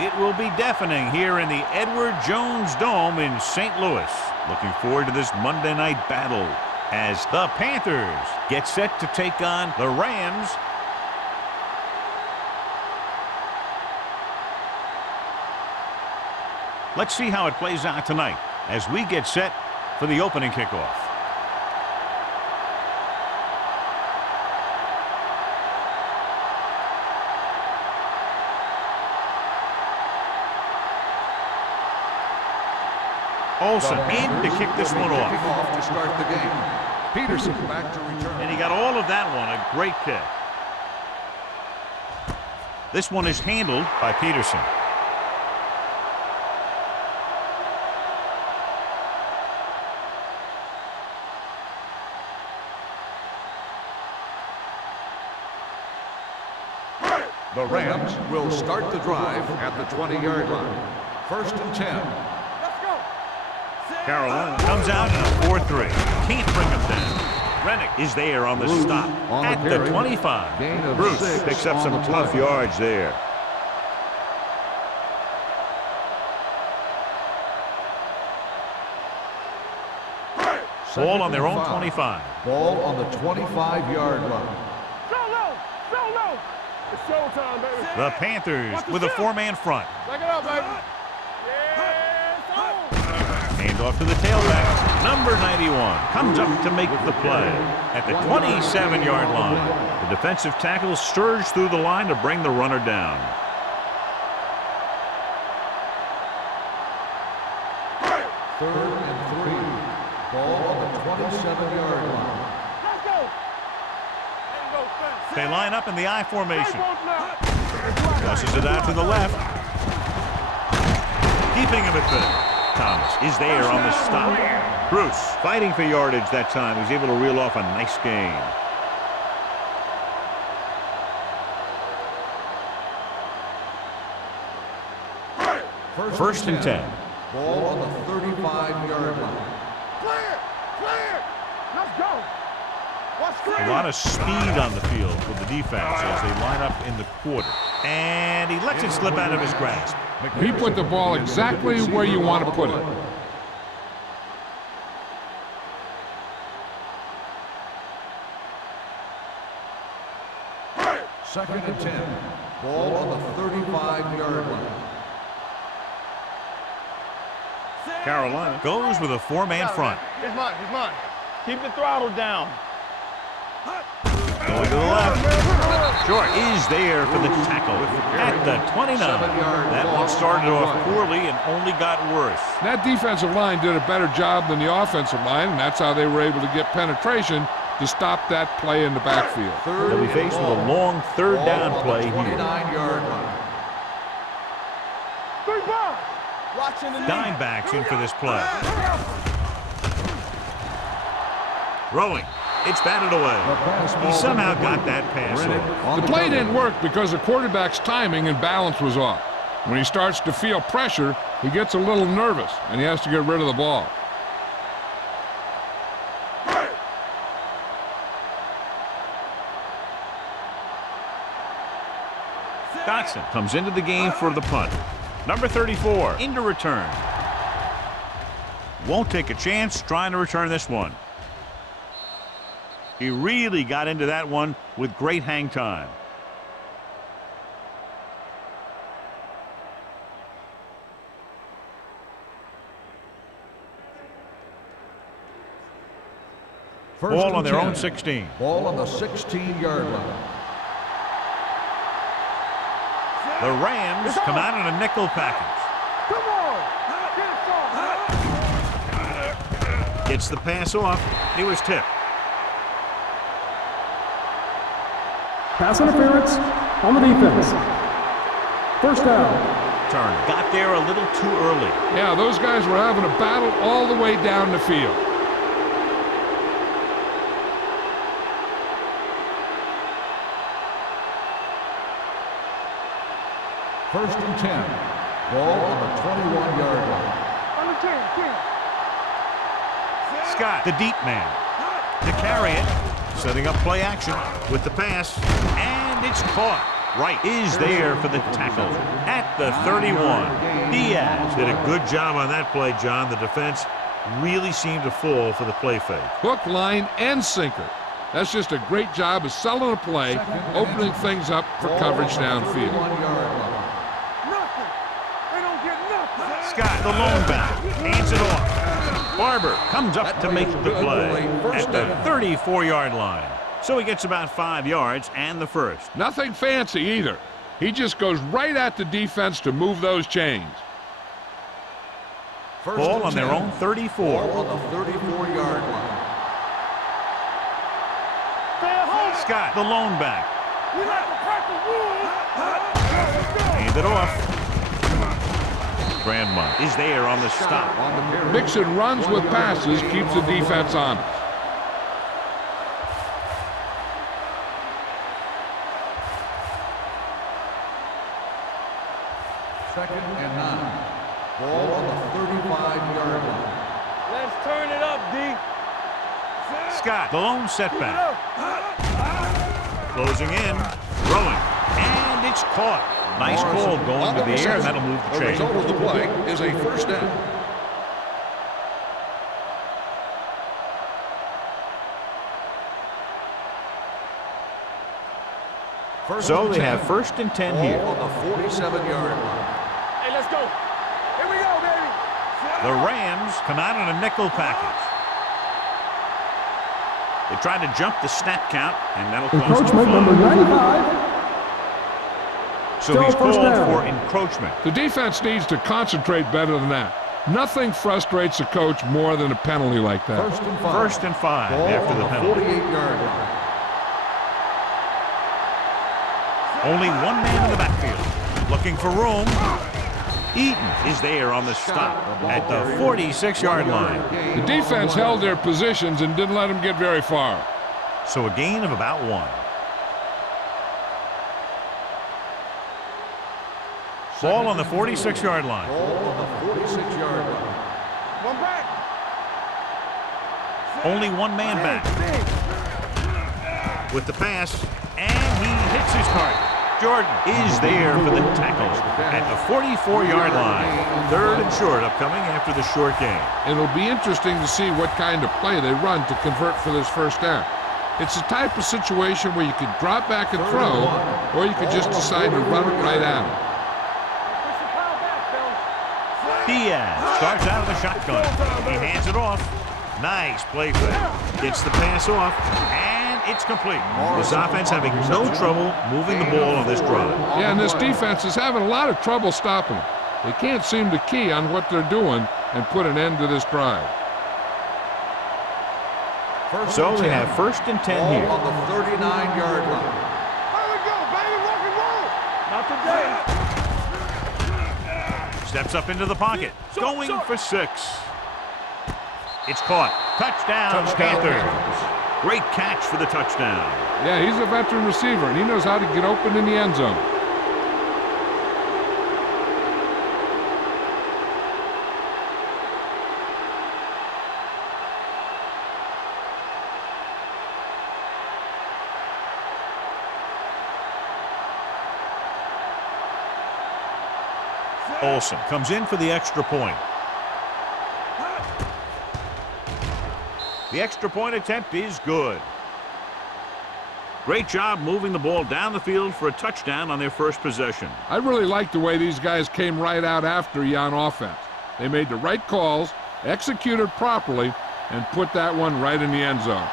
It will be deafening here in the Edward Jones Dome in St. Louis. Looking forward to this Monday night battle as the Panthers get set to take on the Rams. Let's see how it plays out tonight as we get set for the opening kickoff. Olsen in to kick this one off. To start the game. Peterson back to return. And he got all of that one. A great kick. This one is handled by Peterson. The Rams will start the drive at the 20-yard line. 1st and 10. Carolina comes out in a 4-3. Can't bring him down. Rennick is there on the stop at the 25. Bruce picks up some tough yards there. Ball on their own 25. Ball on the 25-yard line. It's showtime, baby. The Panthers with a 4-man front. Back it up, baby. Hand off to the tailback. Number 91 comes up to make the play at the 27-yard line. The defensive tackle surged through the line to bring the runner down. Third and 3. Ball on the 27-yard line. They line up in the I formation. Tosses it out to the left. Keeping him at bay. Thomas is there on the stop. Bruce fighting for yardage that time. He's able to reel off a nice gain. First and 10. Ball on the 35-yard line. Clear. Let's go. A lot of speed on the field for the defense as they line up in the quarter. And he lets it slip out of his grasp. He put the ball exactly where you want to put it. Second and 10. Ball on the 35-yard line. Carolina goes with a 4-man front. He's mine. Keep the throttle down. Going to the left. Short is there for the tackle at the 29. That one started off poorly and only got worse. That defensive line did a better job than the offensive line, and that's how they were able to get penetration to stop that play in the backfield. They'll be faced with a long third down play here. 29-yard line. 3 balls. Watching the Dime backs in for this play. Throwing. It's batted away. He somehow got that pass off. The play didn't work because the quarterback's timing and balance was off. When he starts to feel pressure, he gets a little nervous, and he has to get rid of the ball. Dotson comes into the game for the punt. Number 34 into return. Won't take a chance trying to return this one. He really got into that one with great hang time. Ball on their own 16. Ball on the 16-yard line. The Rams come out in a nickel package. Come on. Gets the pass off. He was tipped. Pass interference on the defense. First down. Turner got there a little too early. Yeah, those guys were having a battle all the way down the field. First and 10. Ball on the 21-yard line. On the 10. Scott, the deep man, to carry it. Setting up play action with the pass, and it's caught. right is there for the tackle at the 31. Diaz did a good job on that play, John. The defense really seemed to fall for the play fake. Hook, line, and sinker. That's just a great job of selling a play, opening things up for coverage downfield. Nothing. They don't get nothing. Scott, the lone back, hands it off. Barber comes up to make the play at the 34-yard line. So he gets about 5 yards and the first. Nothing fancy either. He just goes right at the defense to move those chains. Ball on their own 34. On the 34-yard line. Scott, the lone back. We like to crack the wood. Hand it off. Grandma is there on the stop. Mixon runs with passes, keeps the defense honest. Second and 9. Ball on the 35-yard line. Let's turn it up, D. Scott, the lone setback. Closing in, throwing, and it's caught. Nice call going to the air, and that'll move the chain. The result of the play is a first down. So they have first and 10 here. On the 47-yard line. Hey, let's go. Here we go, baby. The Rams come out in a nickel package. They try to jump the snap count, and that'll cause Encroachment number 95. So he's Still first called down. for encroachment. The defense needs to concentrate better than that. Nothing frustrates a coach more than a penalty like that. First and 5 Ball after on the the penalty. 48-yard line. Only one man in the backfield. Looking for room. Eaton is there on the stop at the 46-yard line. The defense held their positions and didn't let them get very far. So a gain of about 1. Ball on the 46-yard line. Ball on the 46-yard line. One back. Only one man back. With the pass, and he hits his target. Jordan is there for the tackle at the 44-yard line. Third and short upcoming after the short game. It'll be interesting to see what kind of play they run to convert for this first down. It's a type of situation where you could drop back and throw, or you could just decide to run it right at him. Diaz starts out of the shotgun. He hands it off. Nice play fake. Gets the pass off, and it's complete. This offense having no trouble moving the ball on this drive. Yeah, and this defense is having a lot of trouble stopping them. They can't seem to key on what they're doing and put an end to this drive. So they have first and 10 here. On the 39-yard line. Here we go, baby. Rock and roll. Not today. Steps up into the pocket. Going for 6. It's caught. Touchdown, Panthers. Great catch for the touchdown. Yeah, he's a veteran receiver, and he knows how to get open in the end zone. Olsen comes in for the extra point. The extra point attempt is good. Great job moving the ball down the field for a touchdown on their first possession. I really like the way these guys came right out after you on offense. They made the right calls, executed properly, and put that one right in the end zone.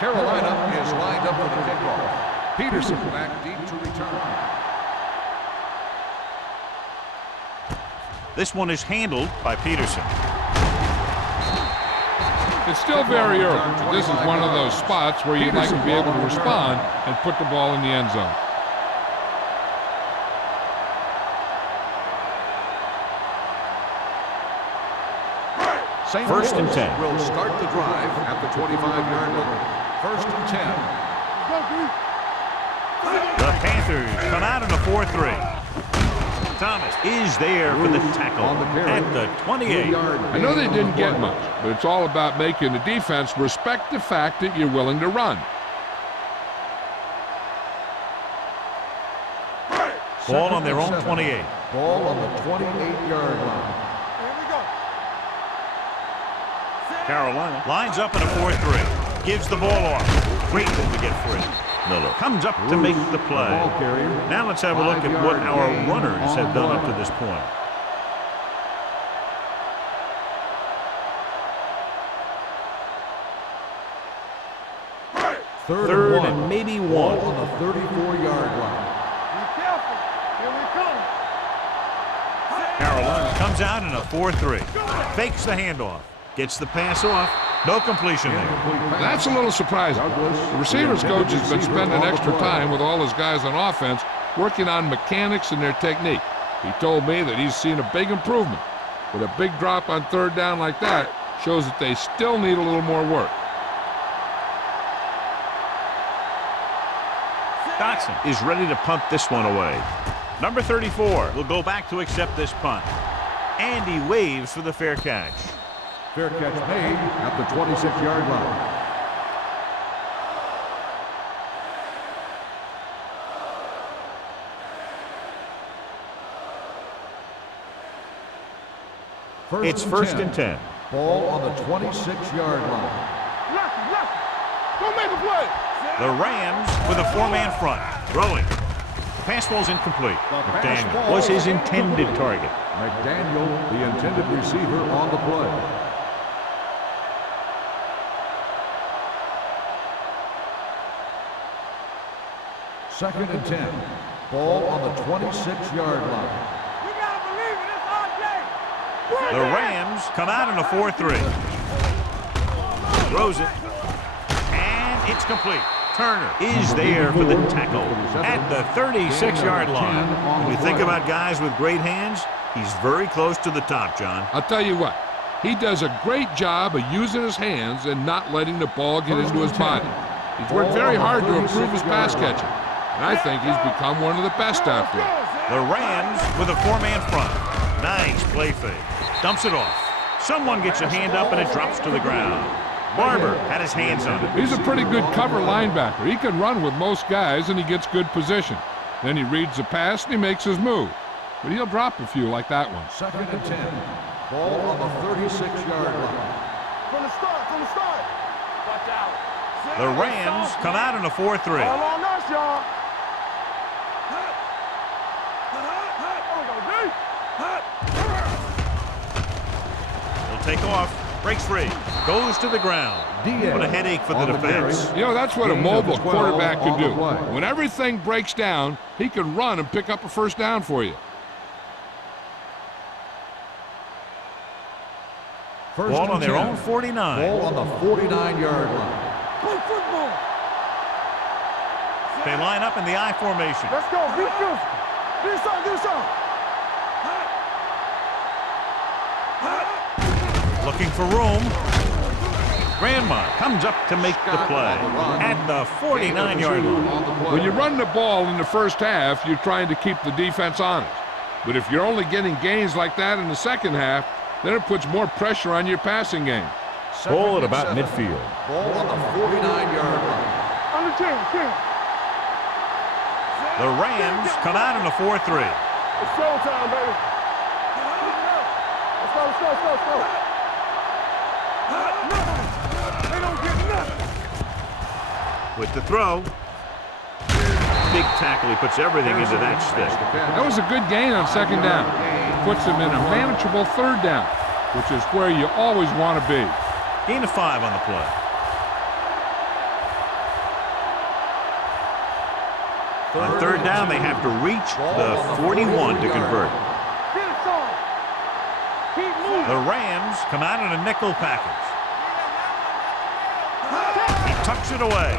Carolina is lined up for the kickoff. Peterson back deep to return. This one is handled by Peterson. It's still very early, but this is one of those spots where you'd like to be able to respond and put the ball in the end zone. First and 10. Will start the drive at the 25-yard line. First and 10. The Panthers come out in a 4-3. Thomas is there for the tackle at the 28. I know they didn't get much, but it's all about making the defense respect the fact that you're willing to run. Ball on their own 28. Ball on the 28-yard line. Here we go. Carolina lines up in a 4-3. Gives the ball off. Great move to get free. Miller comes up to make the play. Now let's have a look at what our runners have done up to this point. Third and maybe one. On the 34-yard line. Be careful. Here we come. Carolina comes out in a 4-3. Fakes the handoff. Gets the pass off. No completion there. That's a little surprising. The receivers coach has been spending extra time with all his guys on offense working on mechanics and their technique. He told me that he's seen a big improvement. But a big drop on third down like that shows that they still need a little more work. Dotson is ready to punt this one away. Number 34 will go back to accept this punt. And he waves for the fair catch. Fair catch made at the 26-yard line. It's first and 10. Ball on the 26-yard line. Lefty, lefty. Go make a play. The Rams with a four-man front. Throwing. The pass ball's incomplete. McDaniel was his intended target. McDaniel, the intended receiver on the play. Second and 10. Ball on the 26-yard line. You gotta believe it. It's our day. The Rams come out in a 4-3. Throws it. And it's complete. Turner is there for the tackle at the 36-yard line. When you think about guys with great hands, he's very close to the top, John. I'll tell you what, he does a great job of using his hands and not letting the ball get into his body. He's worked very hard to improve his pass catching, and I think he's become one of the best out there. The Rams with a four-man front. Nice play fake. Dumps it off. Someone gets a hand up and it drops to the ground. Barber had his hands on it. He's a pretty good cover linebacker. He can run with most guys and he gets good position. Then he reads the pass and he makes his move. But he'll drop a few like that one. Second and 10. Ball on the 36-yard line. From the start, from the start. Watch out. The Rams come out in a 4-3. All on us, y'all. He'll take off. Breaks free. Goes to the ground. What a headache for the defense. You know, that's what a mobile quarterback can do. When everything breaks down, he can run and pick up a first down for you. Ball on their own 49. Ball on the 49-yard line. Play football. They line up in the I formation. Let's go. Be physical. Do something, do something. Looking for room. Grandma comes up to make the play at the 49-yard line. When you run the ball in the first half, you're trying to keep the defense honest. But if you're only getting gains like that in the second half, then it puts more pressure on your passing game. Ball at about midfield. Ball on the 49-yard line. On the 10. The Rams come out in a 4-3. It's showtime, baby. Let's go. They don't get nothing. With the throw. Big tackle. He puts everything into that stick. That was a good gain on second down. It puts him in a manageable third down, which is where you always want to be. Gain of 5 on the play. On third down, they have to reach the 41 to convert. Get it, son. Keep moving. The Rams come out in a nickel package. He tucks it away.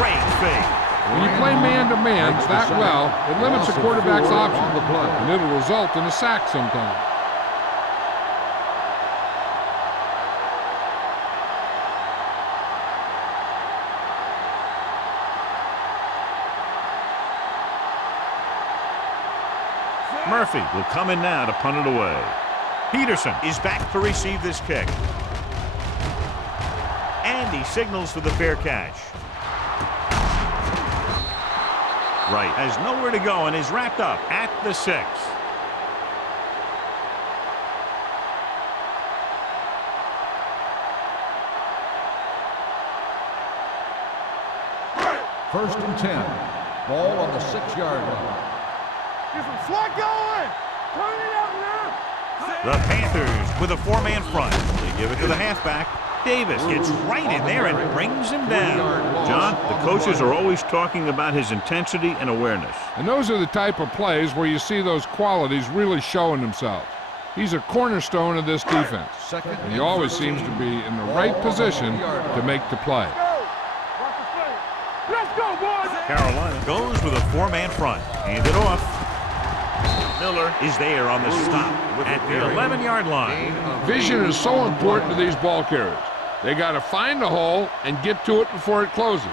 Great fake. When you play man-to-man that well, it limits a quarterback's options, and it'll result in a sack sometimes. Murphy will come in now to punt it away. Peterson is back to receive this kick. And he signals for the fair catch. Right has nowhere to go and is wrapped up at the 6. First and 10. Ball on the 6-yard line. Get some swat going. Turn it out now. The Panthers with a 4-man front. They give it to the halfback. Davis gets right in there and brings him down. John, the coaches are always talking about his intensity and awareness. And those are the type of plays where you see those qualities really showing themselves. He's a cornerstone of this defense, and he always seems to be in the right position to make the play. Let's go, boys. Carolina goes with a 4-man front. Hand it off. Miller is there on the stop at the 11-yard line. Vision is so important to these ball carriers. They got to find the hole and get to it before it closes.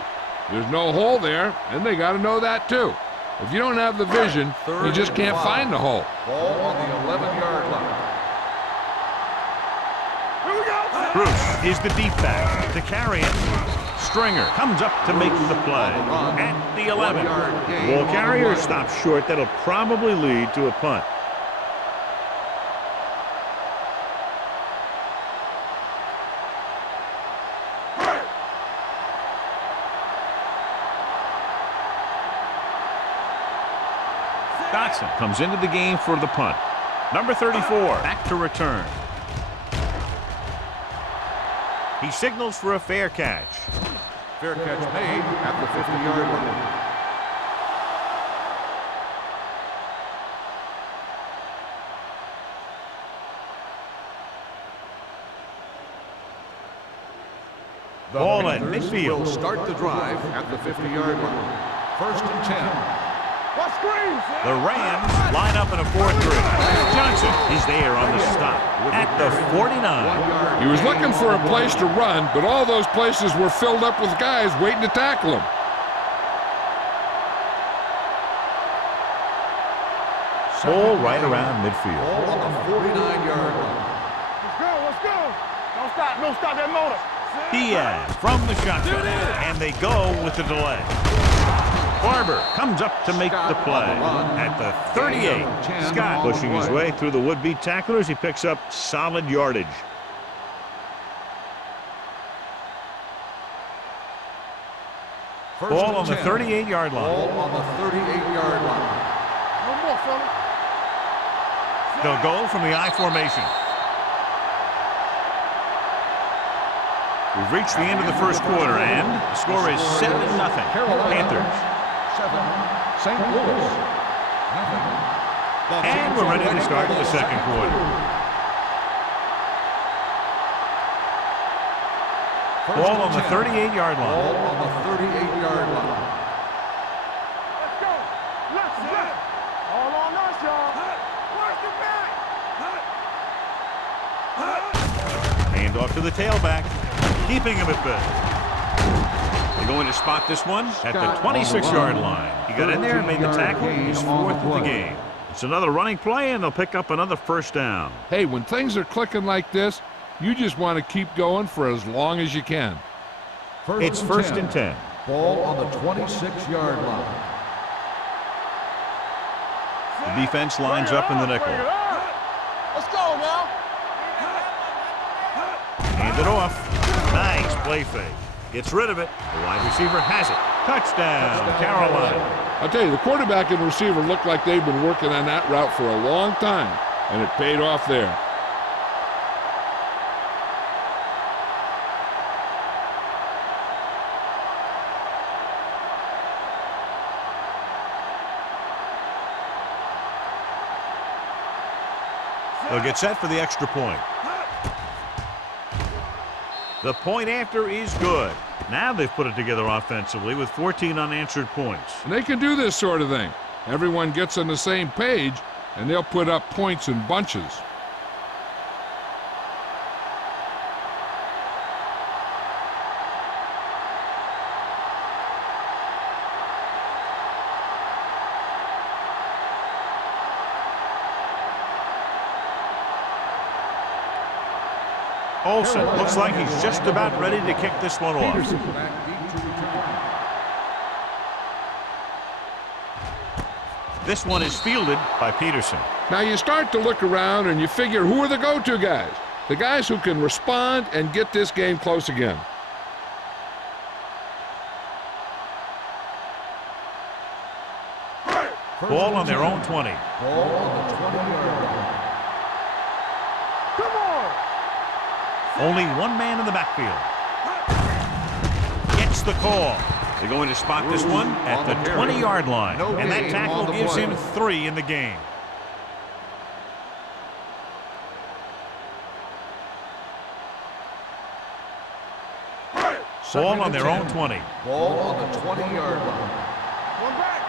There's no hole there, and they got to know that too. If you don't have the vision, you just can't find the hole. Ball on the 11-yard line. Here we go. Bruce is the deep back to carry it. Stringer comes up to make the play at the 11. Ball carrier stops short. That'll probably lead to a punt. Dotson comes into the game for the punt. Number 34 back to return. He signals for a fair catch. Fair catch made at the 50-yard line. The Ball at Panthers midfield. will start the drive at the 50-yard line. First and 10. What screens? The Rams line up in a 4-3. Johnson is there on the stop at the 49. He was looking for a place to run, but all those places were filled up with guys waiting to tackle him. Ball right around midfield. Ball on the 49-yard line. Let's go. Let's go. Don't stop. Don't stop that motor. Diaz from the shotgun, and they go with the delay. Barber comes up to make the play at the 38. Scott pushing his way through the would-be tacklers. He picks up solid yardage. Ball on the 38-yard line. Ball on the 38-yard line. No more, fella. They'll go from the I formation. We've reached the end of the first quarter, and the score is 7-0. Panthers. 7. St. Louis. Nothing. And we're ready to start the second quarter. Ball on the 38-yard line. Ball on the 38-yard line. Let's go. Let's go. All on us, y'all. Watch the back. Hand off to the tailback, keeping him at bay. They're going to spot this one at the 26-yard line. He got in there and made the tackle. He's 4th in the game. It's another running play, and they'll pick up another first down. Hey, when things are clicking like this, you just want to keep going for as long as you can. It's first and 10. Ball on the 26-yard line. The defense lines up in the nickel. Let's go now. Hand it off. Nice play fake. Gets rid of it. The wide receiver has it. Touchdown, Carolina. I'll tell you, the quarterback and receiver look like they've been working on that route for a long time, and it paid off there. They'll get set for the extra point. The point after is good. Now they've put it together offensively with 14 unanswered points. And they can do this sort of thing. Everyone gets on the same page, and they'll put up points in bunches. Olsen looks like he's just about ready to kick this one off. This one is fielded by Peterson. Now you start to look around and you figure, who are the go-to guys? The guys who can respond and get this game close again. Ball on their own 20. Ball on the 20-yard line. Come on! Only one man in the backfield. Gets the call. They're going to spot this one at the 20-yard line. And that tackle gives him 3 in the game. Ball on their own 20. Ball on the 20-yard line. One back.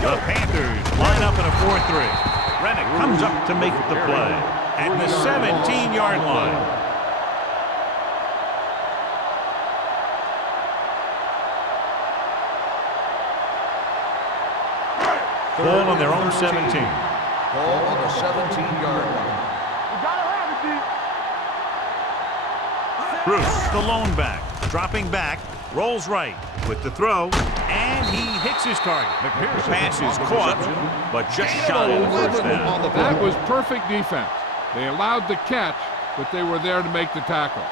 The Panthers line up in a 4-3. Rennick comes up to make the play at the 17-yard line. Ball on their own 17. Ball on the 17-yard line. You gotta have it, D. Bruce, the lone back, dropping back, rolls right with the throw, and he hits his target. The pass is caught, but just shy of the first down. That was perfect defense. They allowed the catch, but they were there to make the tackle.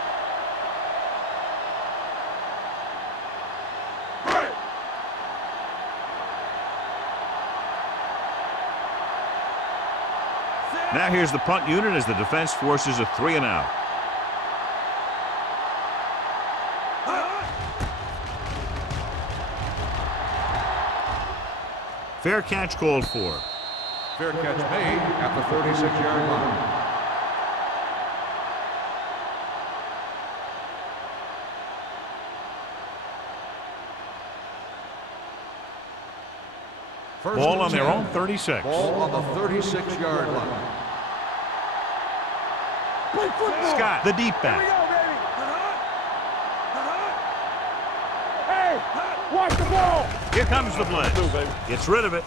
Now here's the punt unit as the defense forces a 3-and-out. Fair catch called for. Fair catch made at the 36-yard line. Ball on their own 36. Ball on the 36-yard line. Play football. Scott, the deep Here we back. go, baby. Hey, watch the ball. Here comes the blitz. Gets rid of it.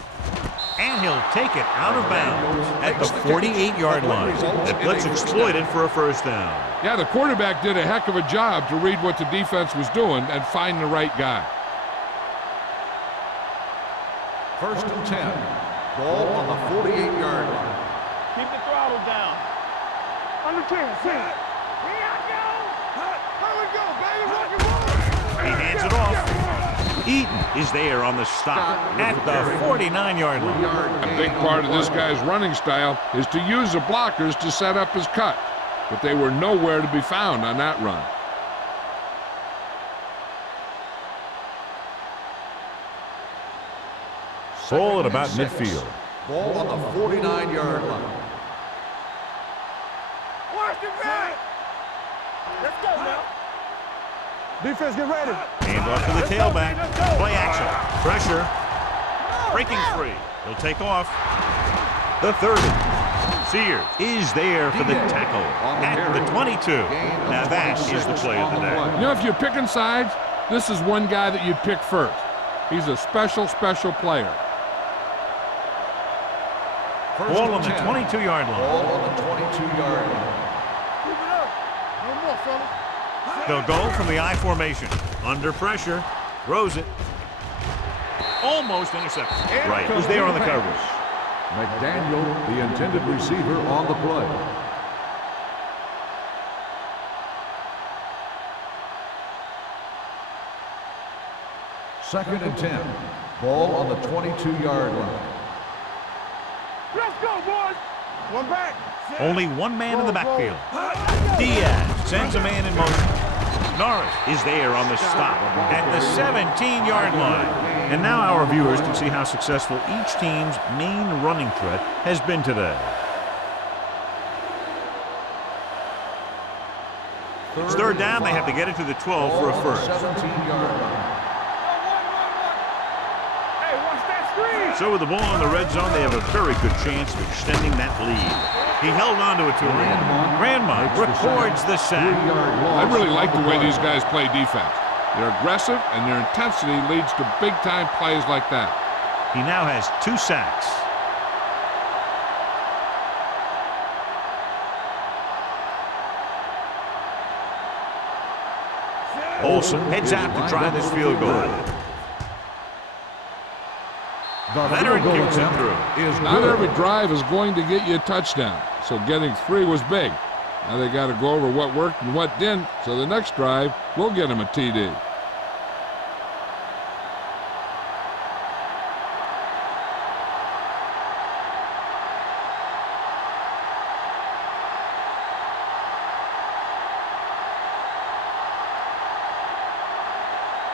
And he'll take it out of bounds at the 48-yard line. The blitz exploited for a first down. Yeah, the quarterback did a heck of a job to read what the defense was doing and find the right guy. 1st and 10. Ball on the 48-yard line. Keep the throttle down. Under 10, see. Here I go. Here we go, baby. Rock and roll. He hands it off. Eaton is there on the stop at the 49-yard line. A big part of this guy's running style is to use the blockers to set up his cut, but they were nowhere to be found on that run. Ball at about midfield. Ball on the 49-yard line. Watch the back. Let's go, now. Defense, get ready. Hand off to the tailback. Play action. Pressure. Breaking free. He'll take off. The 30. Sears is there for the tackle at the 22. Now that is the play of the day. You know, if you're picking sides, this is one guy that you'd pick first. He's a special player. Ball on the 22-yard line. Ball on the 22-yard line. Keep it up. No more, fellas. They'll go from the I formation. Under pressure. Throws it. Almost intercepted. Right. Was there on the coverage. McDaniel, the intended receiver, on the play. Second and 10. Ball on the 22-yard line. Let's go, boys. One back. Only one man in the backfield. Diaz sends a man in motion. Norris is there on the stop at the 17-yard line. And now our viewers can see how successful each team's main running threat has been today. It's third down. They have to get it to the 12 for a first. 17-yard line. Hey, watch that screen. So with the ball in the red zone, they have a very good chance of extending that lead. He held on to it too long. Grandmont records the sack. I really like the way these guys play defense. They're aggressive, and their intensity leads to big-time plays like that. He now has 2 sacks. Olsen heads out to try this field goal. Veteran kicks it through. Not every drive is going to get you a touchdown, so getting 3 was big. Now they got to go over what worked and what didn't, so the next drive will get them a TD.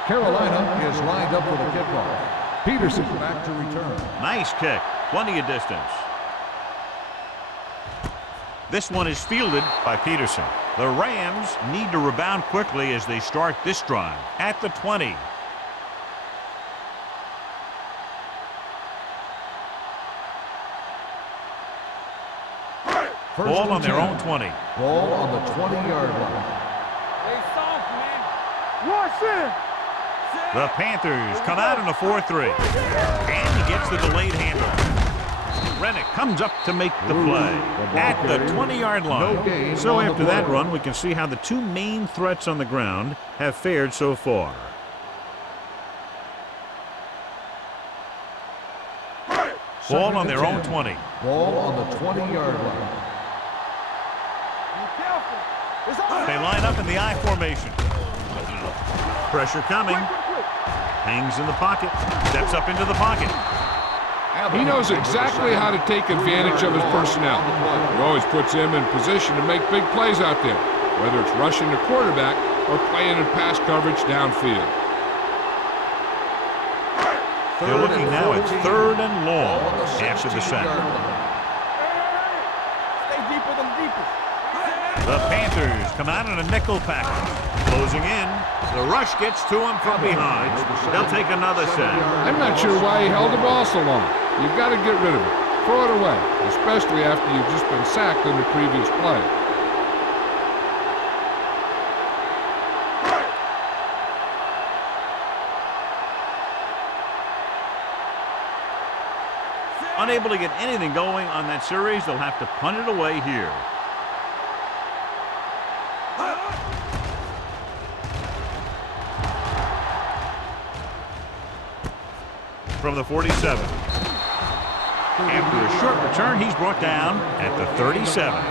Carolina is lined up for the kickoff. Peterson back to return. Nice kick. Plenty of distance. This one is fielded by Peterson. The Rams need to rebound quickly as they start this drive at the 20. Ball on their own 20. Ball on the 20-yard line. Stay soft, man. Rush in. The Panthers come out in a 4-3. And he gets the delayed handoff. Rennick comes up to make the play at the 20-yard line. So after that run, we can see how the two main threats on the ground have fared so far. Ball on their own 20. Ball on the 20-yard line. Be careful. They line up in the I formation. Pressure coming. Hangs in the pocket. Steps up into the pocket. He knows exactly how to take advantage of his personnel. He always puts him in position to make big plays out there, whether it's rushing the quarterback or playing in pass coverage downfield. They're looking now at 3rd and long after the sack. Stay deeper than deepest. The Panthers come out in a nickel package. Closing in. The rush gets to him from behind. They'll take another sack. I'm not sure why he held the ball so long. You've got to get rid of it. Throw it away, especially after you've just been sacked in the previous play. Unable to get anything going on that series, they'll have to punt it away here. From the 47. After a short return, he's brought down at the 37.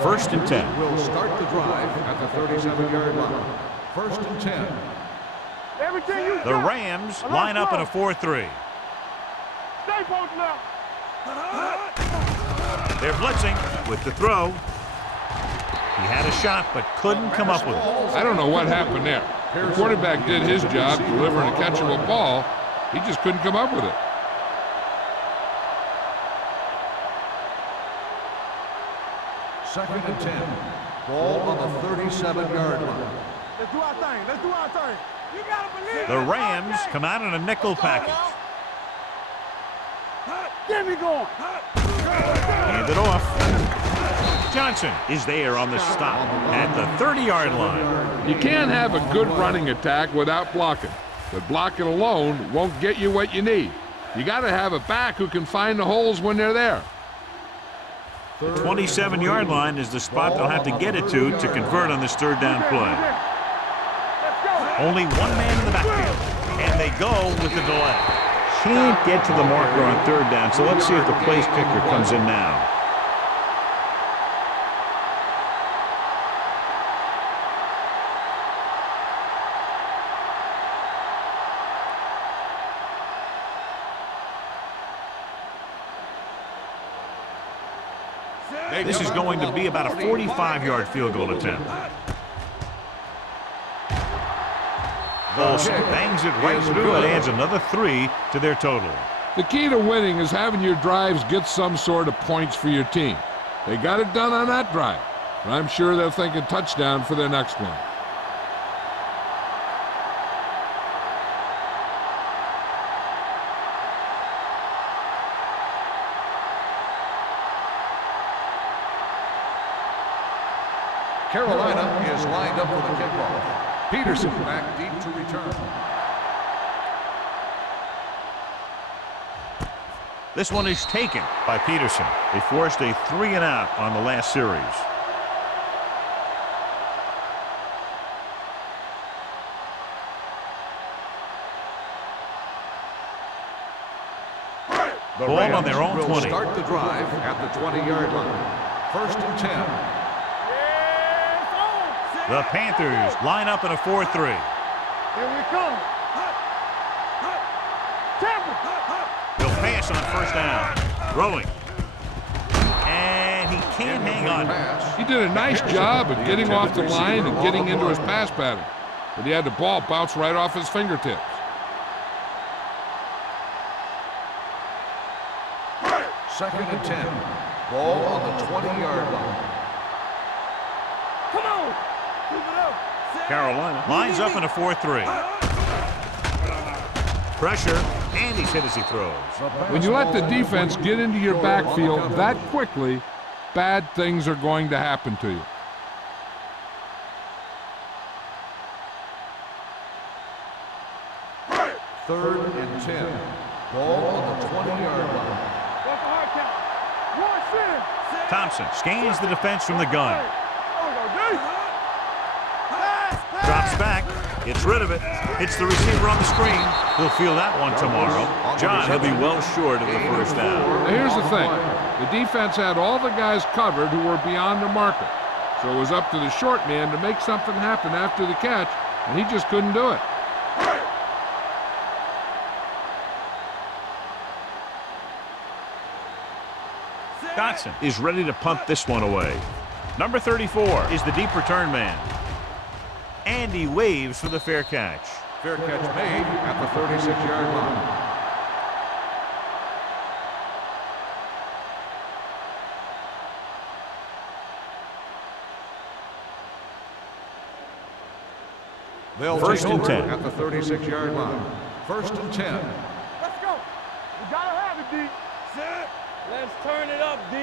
First and 10. Will start the drive at the 37-yard line. First and 10. Everything you The Rams line up in a 4-3. Stay posted up. They're blitzing with the throw. He had a shot but couldn't come up with it. I don't know what happened there. The quarterback did his job delivering a catchable ball. He just couldn't come up with it. Second and 10. Ball on the 37-yard line. Let's do our thing. Let's do our thing. You gotta believe The it. Rams come out in a nickel package. Get me going. Hand it off. Johnson is there on the stop at the 30-yard line. You can't have a good running attack without blocking, but blocking alone won't get you what you need. You got to have a back who can find the holes when they're there. The 27-yard line is the spot they'll have to get it to convert on this third down play. Only one man in the backfield, and they go with the delay. Can't get to the marker on third down, so let's see if the place kicker comes in now. This is going to be about a 45-yard field goal attempt. Olsen bangs it right through and adds another 3 to their total. The key to winning is having your drives get some sort of points for your team. They got it done on that drive, but I'm sure they're thinking touchdown for their next one. Carolina is lined up for the kickoff. Peterson back deep to return. This one is taken by Peterson. They forced a 3-and-out on the last series. The Ball on Rams their own will 20. start the drive at the 20-yard line. First and 10. The Panthers line up in a 4-3. Here we come. He'll pass on first down. Throwing. And he can't hang on. Pass. He did a nice job of getting off the line and getting into his pass pattern, but he had the ball bounce right off his fingertips. Second and 10. Ball on the 20-yard line. Come on. Keep it up. Carolina lines up in a 4-3. Pressure, and he's hit as he throws. When you let the defense get into your backfield that quickly, bad things are going to happen to you. Third and 10. Ball on the 20-yard line. What's the hard count? One, sin. Thompson scans the defense from the gun. Oh, no, D. Drops back, gets rid of it, hits the receiver on the screen. He'll feel that one tomorrow. John, he'll be well short of the first down. Now here's the thing. The defense had all the guys covered who were beyond the marker. So it was up to the short man to make something happen after the catch, and he just couldn't do it. Dotson is ready to punt this one away. Number 34 is the deep return man. And he waves for the fair catch. Fair catch made at the 36-yard line. They'll First take and over 10. at the 36-yard line. First and 10. Let's go. We gotta have it, D. Set. Let's turn it up, D.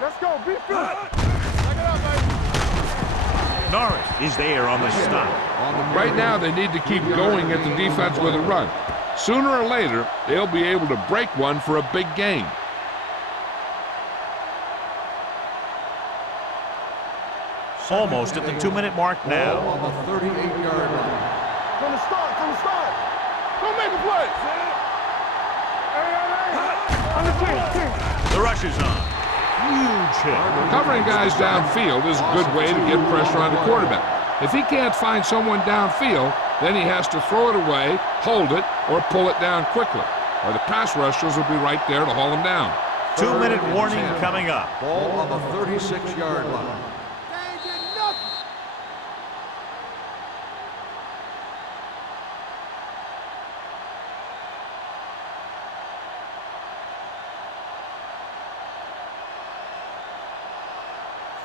Let's go. Be fierce. Take it up, baby. Norris is there on the stop. Right now, they need to keep going at the defense with a run. Sooner or later, they'll be able to break one for a big gain. Almost at the 2-minute mark Ball now. on the 38-yard line. From the start. Don't make a play. Hey. On the 10. The rush is on. Huge hit. Covering guys downfield is a good way to get pressure on the quarterback. If he can't find someone downfield, then he has to throw it away, hold it, or pull it down quickly. Or the pass rushers will be right there to haul him down. 2-minute warning coming up. Ball on the 36-yard line.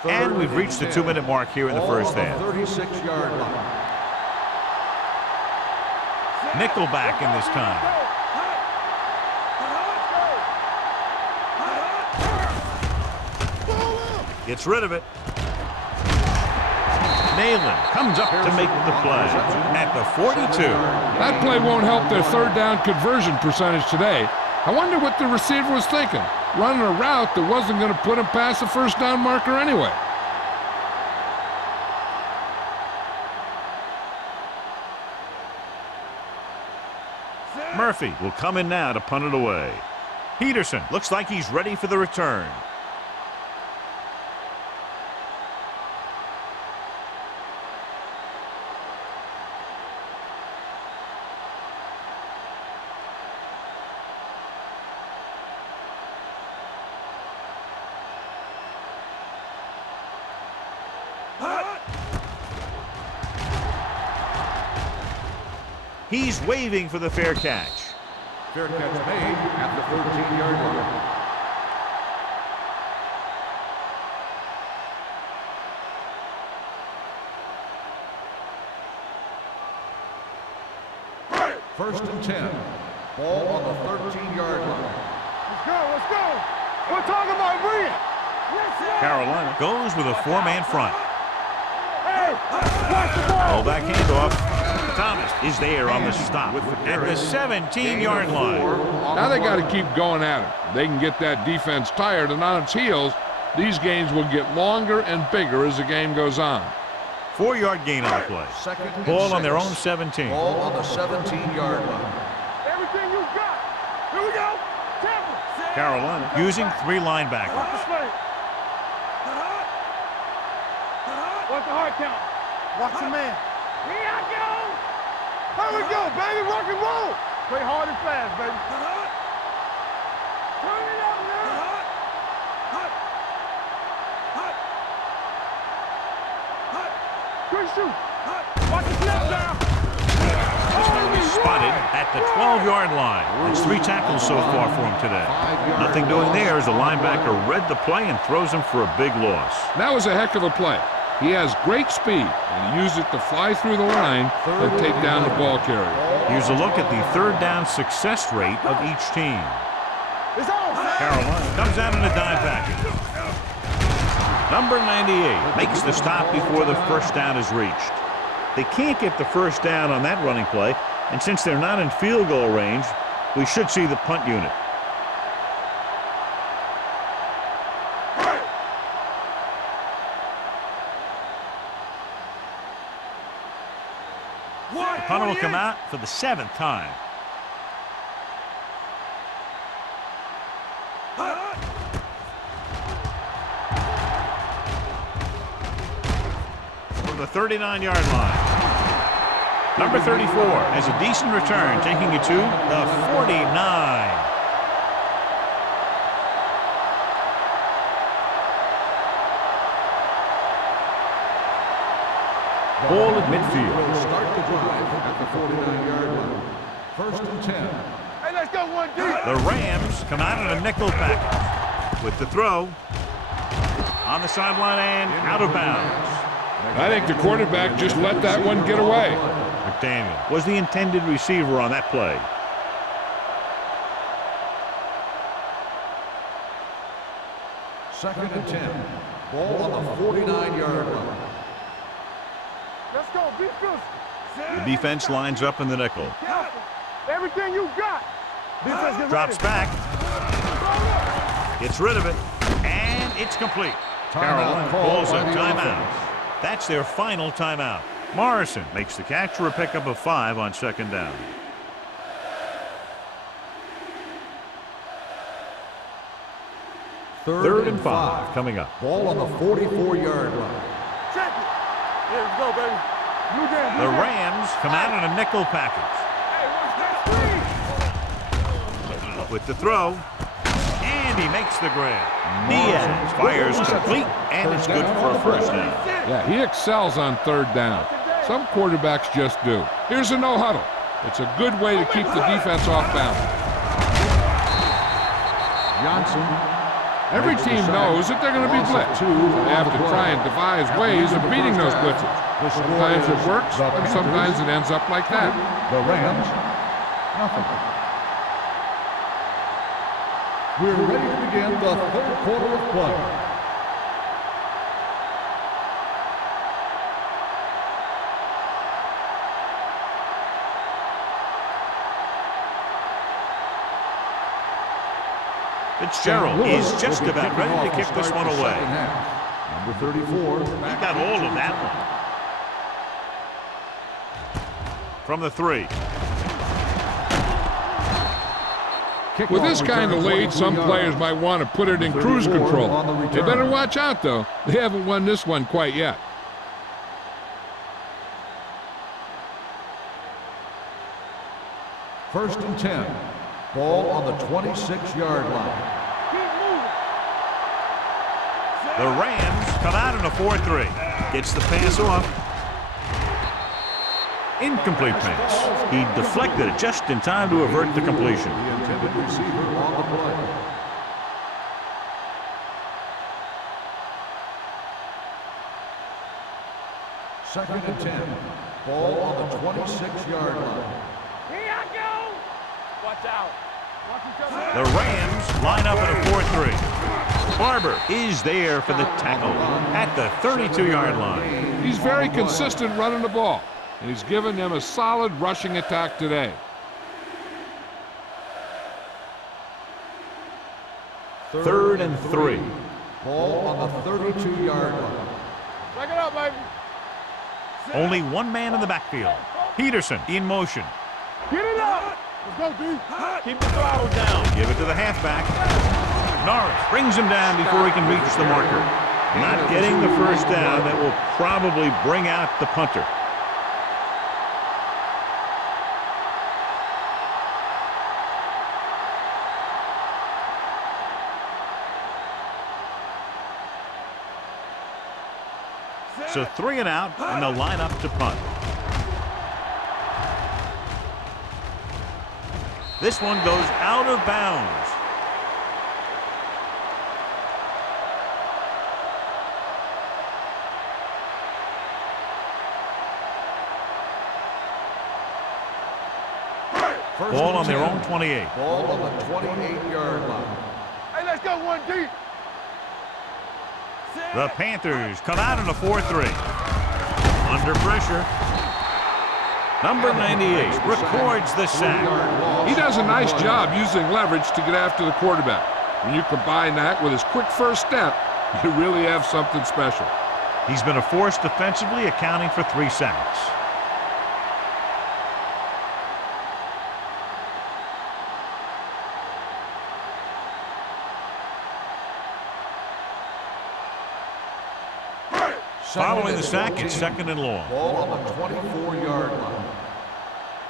And we've reached the 2-minute mark here in the first half. 36-yard line. Nickelback in this time. Gets rid of it. Nayland comes up to make the play at the 42. That play won't help their third down conversion percentage today. I wonder what the receiver was thinking, running a route that wasn't going to put him past the first down marker anyway. Murphy will come in now to punt it away. Peterson looks like he's ready for the return. He's waving for the fair catch. Fair catch made at the 13-yard line. First and 10. Ball on the 13-yard line. Let's go. We're talking about bringing. Carolina goes with a 4-man front. Hey, watch the ball. Pull back handoff. Thomas is there on the stop at the 17-yard line. Now they got to keep going at it. They can get that defense tired and on its heels. These games will get longer and bigger as the game goes on. 4-yard gain on the play. Ball on their own 17. Ball on the 17-yard line. Everything you got. Here we go. Temple. Carolina using 3 linebackers. Watch the straight. Watch the hard count. Watch the man. Here I go. Here we go, baby. Rock and roll. Play hard and fast, baby. Turn it up now. Good shoot. Watch the snap down. Spotted at the 12-yard line. It's 3 tackles so far for him today. Nothing doing there as the linebacker read the play and throws him for a big loss. That was a heck of a play. He has great speed, and he used it to fly through the line and take down the ball carrier. Here's a look at the 3rd down success rate of each team. Carolina comes out in a dime package. Number 98 makes the stop before the first down is reached. They can't get the first down on that running play, and since they're not in field goal range, we should see the punt unit. Punter will come out for the 7th time. From the 39-yard line. Number 34 has a decent return, taking it to the 49. Ball at midfield. Start the drive at the 49-yard line. 1st and 10. Hey, let's go 1 deep. The Rams come out in a nickel package with the throw on the sideline and out of bounds. I think the quarterback just let that one get away. McDaniel was the intended receiver on that play. Second and 10. Ball on the 49-yard line. Let's go. Be good. The defense lines up in the nickel. Everything you got. Defense, get Drops ready. back. Gets rid of it. And it's complete. Carolina calls a timeout. That's their final timeout. Morrison makes the catch for a pickup of 5 on 2nd down. Third and 5 coming up. Ball on the 44-yard line. Check it. Here we go, baby. Blue game, The Rams come out in a nickel package. Hey, watch that screen. With the throw. And he makes the grab. Diaz fires complete, and it's good for a first down. Yeah, he excels on 3rd down. Some quarterbacks just do. Here's a no-huddle. It's a good way to keep the defense off balance. Johnson. Every team knows that they're going to be blitzed. They have to try and devise ways of beating those blitzes. Sometimes it works, and sometimes it ends up like that. The Rams, nothing. We're ready to begin the 3rd quarter of play. Fitzgerald is just about ready to kick this one away. Number 34. He got all of that one. From the 3. With this kind of lead, some players might want to put it in cruise control. They better watch out, though. They haven't won this one quite yet. First and 10. Ball on the 26-yard line. The Rams come out in a 4-3. Gets the pass off. Incomplete pass. He deflected it just in time to avert the completion. The intended receiver on the play. Second and 10. Ball on the 26-yard line. Here I go. Watch out. Watch each other. The Rams line up in a 4-3. Barber is there for the tackle at the 32-yard line. He's very consistent running the ball. and he's given them a solid rushing attack today. Third and 3. Ball on the 32-yard line. Check it out, baby. Only one man in the backfield. Peterson in motion. Get it up. Let's go, D. Keep the throttle down. Give it to the halfback. Norris brings him down before he can reach the marker. Not getting the first down. That will probably bring out the punter. So 3 and out, and they'll line up to punt. This one goes out of bounds. Ball on their own 28. Ball on the 28-yard line. Hey, let's go, 1D. The Panthers come out in a 4-3. Under pressure. Number 98 records the sack. He does a nice job using leverage to get after the quarterback. When you combine that with his quick first step, you really have something special. He's been a force defensively, accounting for 3 sacks. Following the sack, it's 2nd and long. Ball on the 24-yard line.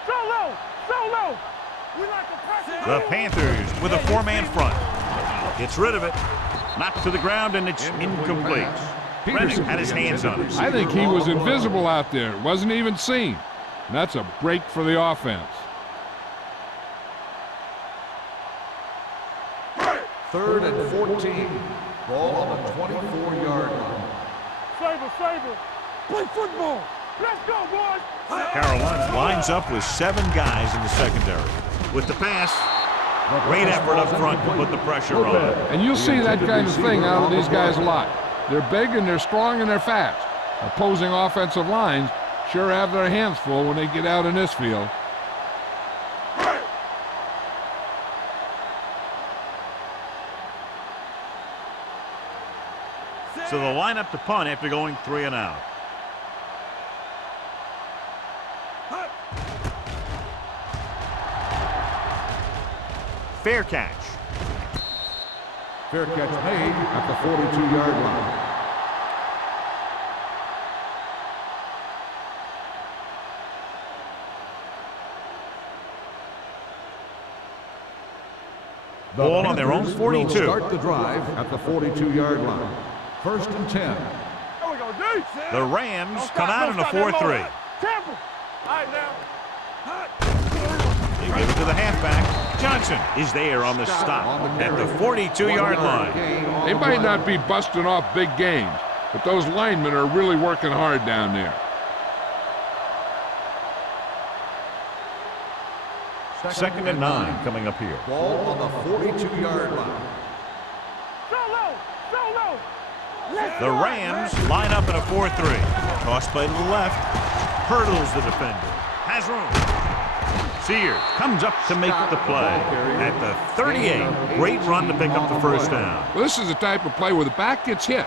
So low. So low. We like to press it. The Panthers with a 4-man front. Gets rid of it. Knocked to the ground, and it's incomplete. Rennick had his hands on it. I think he was invisible out there. Wasn't even seen. And that's a break for the offense. 3rd and 14. Ball on the 24-yard line. Saber. Play football. Let's go, boys. Carolina lines up with 7 guys in the secondary. With the pass, great effort up front to put the pressure on. And you'll see that kind of thing out of these guys a lot. They're big and they're strong and they're fast. Opposing offensive lines sure have their hands full when they get out in this field. So they'll line up to punt after going 3 and out. Fair catch. Fair catch made at the 42-yard line. Ball on their own 42. Will start the drive at the 42-yard line. 1st and 10. There we go, D. The Rams come out in a 4-3. Temple. All right, now. They give it to the halfback. Johnson is there on the stop at the 42-yard line. They might not be busting off big games, but those linemen are really working hard down there. 2nd and 9 coming up here. Ball on the 42-yard line. So low. The Rams line up in a 4-3. Toss play to the left. Hurdles the defender. Has room. Sears comes up to make the play. At the 38, great run to pick up the first down. Well, this is the type of play where the back gets hit,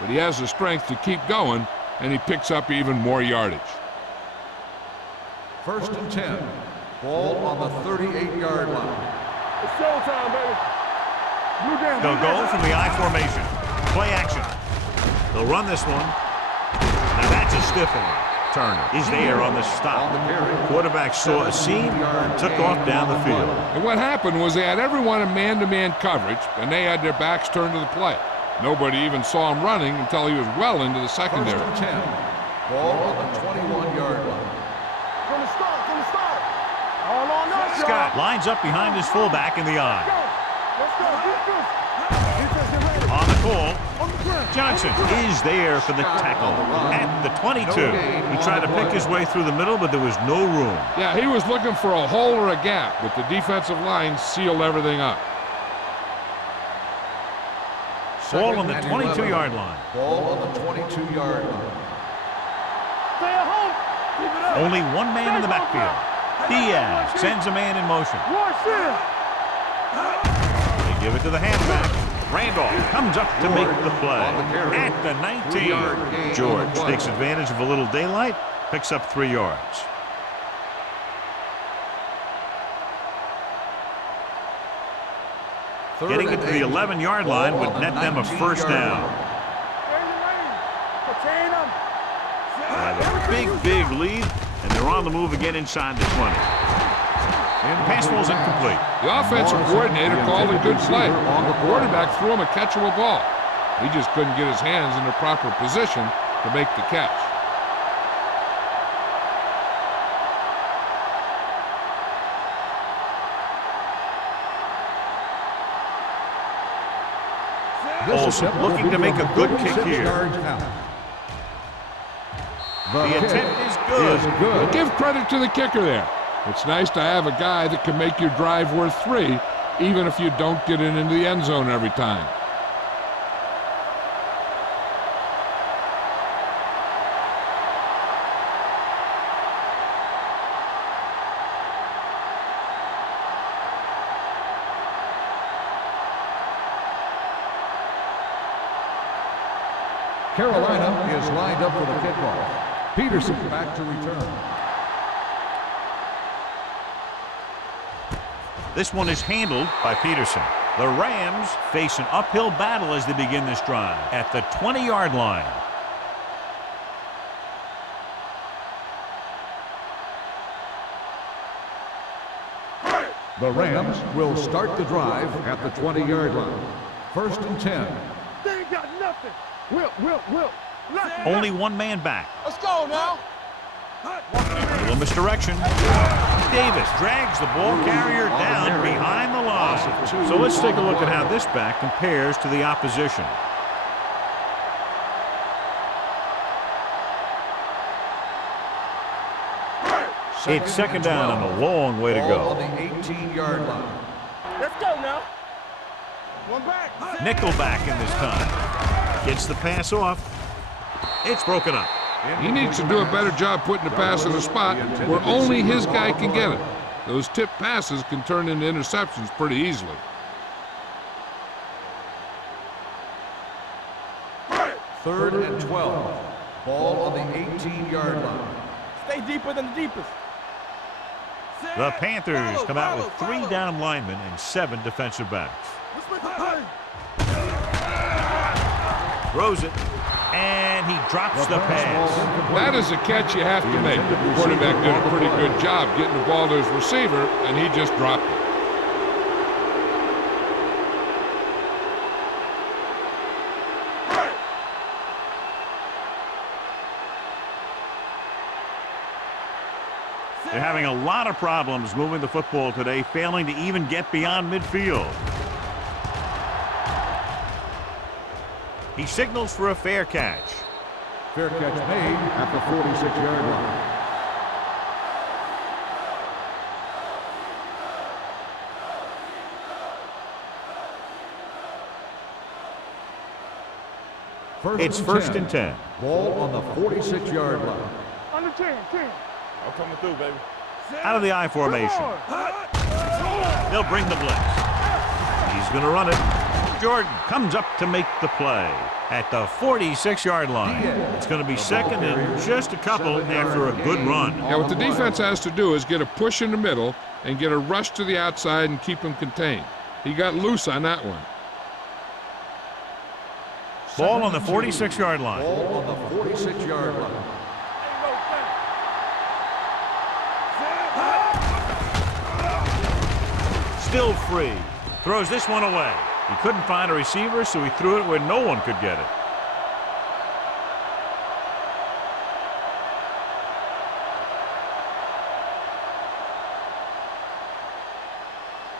but he has the strength to keep going, and he picks up even more yardage. 1st and 10. Ball on the 38-yard line. It's showtime, baby. Blue down. They'll go from the I formation. Play action. They'll run this one. Now that's a stiff one. Turner is there on the stop. Quarterback saw a seam and took off down the field. And what happened was they had everyone in man-to-man coverage, and they had their backs turned to the play. Nobody even saw him running until he was well into the secondary. 1st and 10. Ball on the 21-yard line. From the start. All on us, Scott lines up behind his fullback in the eye. Let's go. Defense get ready. On the call, On the ground. Johnson is there for the tackle at the 22. He tried to pick his way through the middle, but there was no room. Yeah, he was looking for a hole or a gap, but the defensive line sealed everything up. Ball on the 22-yard line. Ball on the 22-yard line. Stay at home. Only one man in the backfield. Diaz sends a man in motion. They give it to the halfback. Randolph comes up to make the play at the 19. George takes advantage of a little daylight, picks up 3 yards. Getting it to the 11-yard line would net them a first down. They have a big lead, and they're on the move again inside the 20. The pass ball's incomplete. The offensive coordinator called a good play. The quarterback threw him a catchable ball. He just couldn't get his hands in the proper position to make the catch. Olsen looking to make a good kick here. The attempt is good. Give credit to the kicker there. It's nice to have a guy that can make your drive worth 3, even if you don't get it into the end zone every time. Carolina is lined up for the kickoff. Peterson back to return. This one is handled by Peterson. The Rams face an uphill battle as they begin this drive at the 20-yard line. The Rams will start the drive at the 20-yard line. 1st and 10. They ain't got nothing. Will. Only one man back. Let's go now. A little misdirection. Davis drags the ball carrier down behind the line. So let's take a look at how this back compares to the opposition. It's 2nd down and a long way to go. On the 18-yard line. Let's go now. One back. Nickelback in this time. Gets the pass off. It's broken up. He needs to do a better job putting the pass in a spot where only his guy can get it. Those tip passes can turn into interceptions pretty easily. 3rd and 12. Ball on the 18-yard line. Stay deeper than the deepest. The Panthers come out with 3 down linemen and 7 defensive backs. Throws it, and he drops the pass. That is a catch you have to make. The quarterback did a pretty good job getting the ball to his receiver, and he just dropped it. They're having a lot of problems moving the football today, failing to even get beyond midfield. He signals for a fair catch. Fair catch made at the 46-yard line. It's 1st and 10. Ball on the 46-yard line. Under 10. I'm coming through, baby. Out of the I formation. They'll bring the blitz. He's going to run it. Jordan comes up to make the play at the 46-yard line. It's going to be 2nd and just a couple after a good run. Yeah, what the defense has to do is get a push in the middle and get a rush to the outside and keep him contained. He got loose on that one. Ball on the 46-yard line. Ball on the 46-yard line. Still free. Throws this one away. He couldn't find a receiver, so he threw it where no one could get it.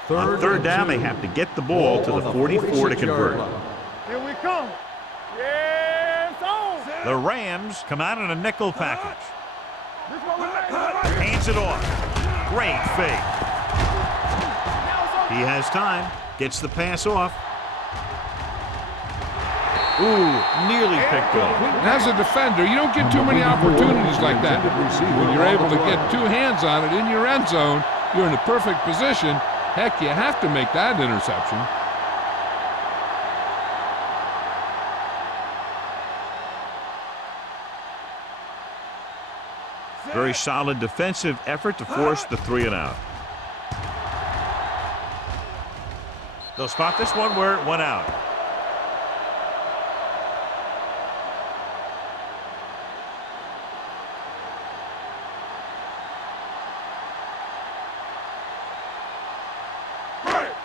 On 3rd down, they have to get the ball to the 44 to convert. Here we come. Yes, on. The Rams come out in a nickel package. This one we made. Hands it off. Great fake. He has time. Gets the pass off. Ooh, nearly picked off. And as a defender, you don't get too many opportunities like that. When you're able to get two hands on it in your end zone, you're in the perfect position. Heck, you have to make that interception. Very solid defensive effort to force the 3 and out. They'll spot this one where it went out.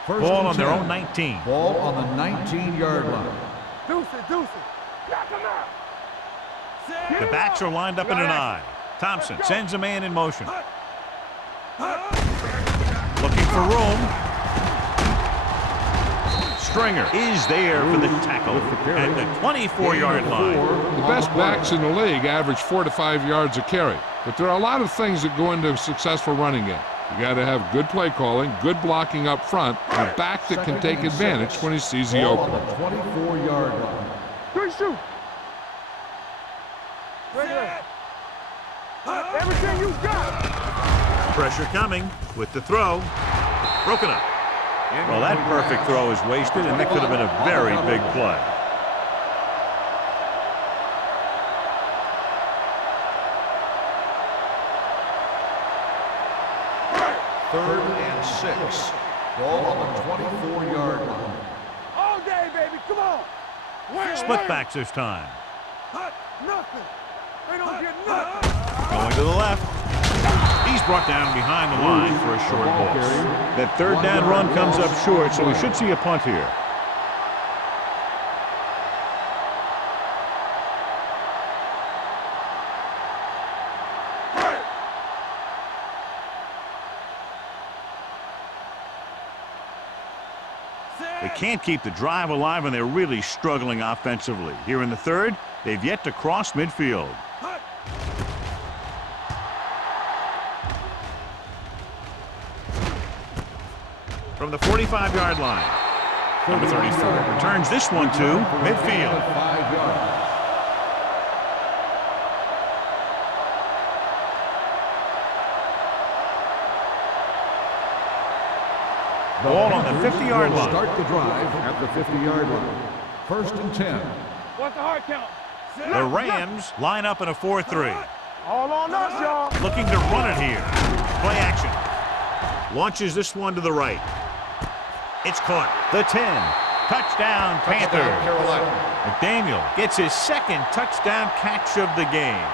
Ball on their own 19. Ball on the 19-yard line. Deuce it. Knock him out. The backs are lined up in an I. Thompson sends a man in motion. Looking for room. Stringer is there for the tackle at the 24-yard line. The best backs in the league average 4 to 5 yards a carry. But there are a lot of things that go into a successful running game. You got to have good play calling, good blocking up front, and a back that can take advantage when he sees the opening. 24-yard line. Good shoot. Right there. Everything you got. Pressure coming with the throw. Broken up. Well, that perfect throw is wasted, and that could have been a very big play. Third and 6. Ball on the 24-yard line. All day, baby. Come on. Split backs this time. Nothing. They don't get nothing. Going to the left. He's brought down behind the line for a short ball. That third down run comes up short, so we should see a punt here. They can't keep the drive alive, and they're really struggling offensively. Here in the third, they've yet to cross midfield. From the 45-yard line, number 34 returns this one to midfield. 5 yards. Ball on the 50-yard line. Start the drive at the 50-yard line. First and 10. What's the hard count? The Rams line up in a 4-3. All on us, y'all. Looking to run it here. Play action. Launches this one to the right. It's caught. The 10. Touchdown, Panthers. Carolina. McDaniel gets his second touchdown catch of the game.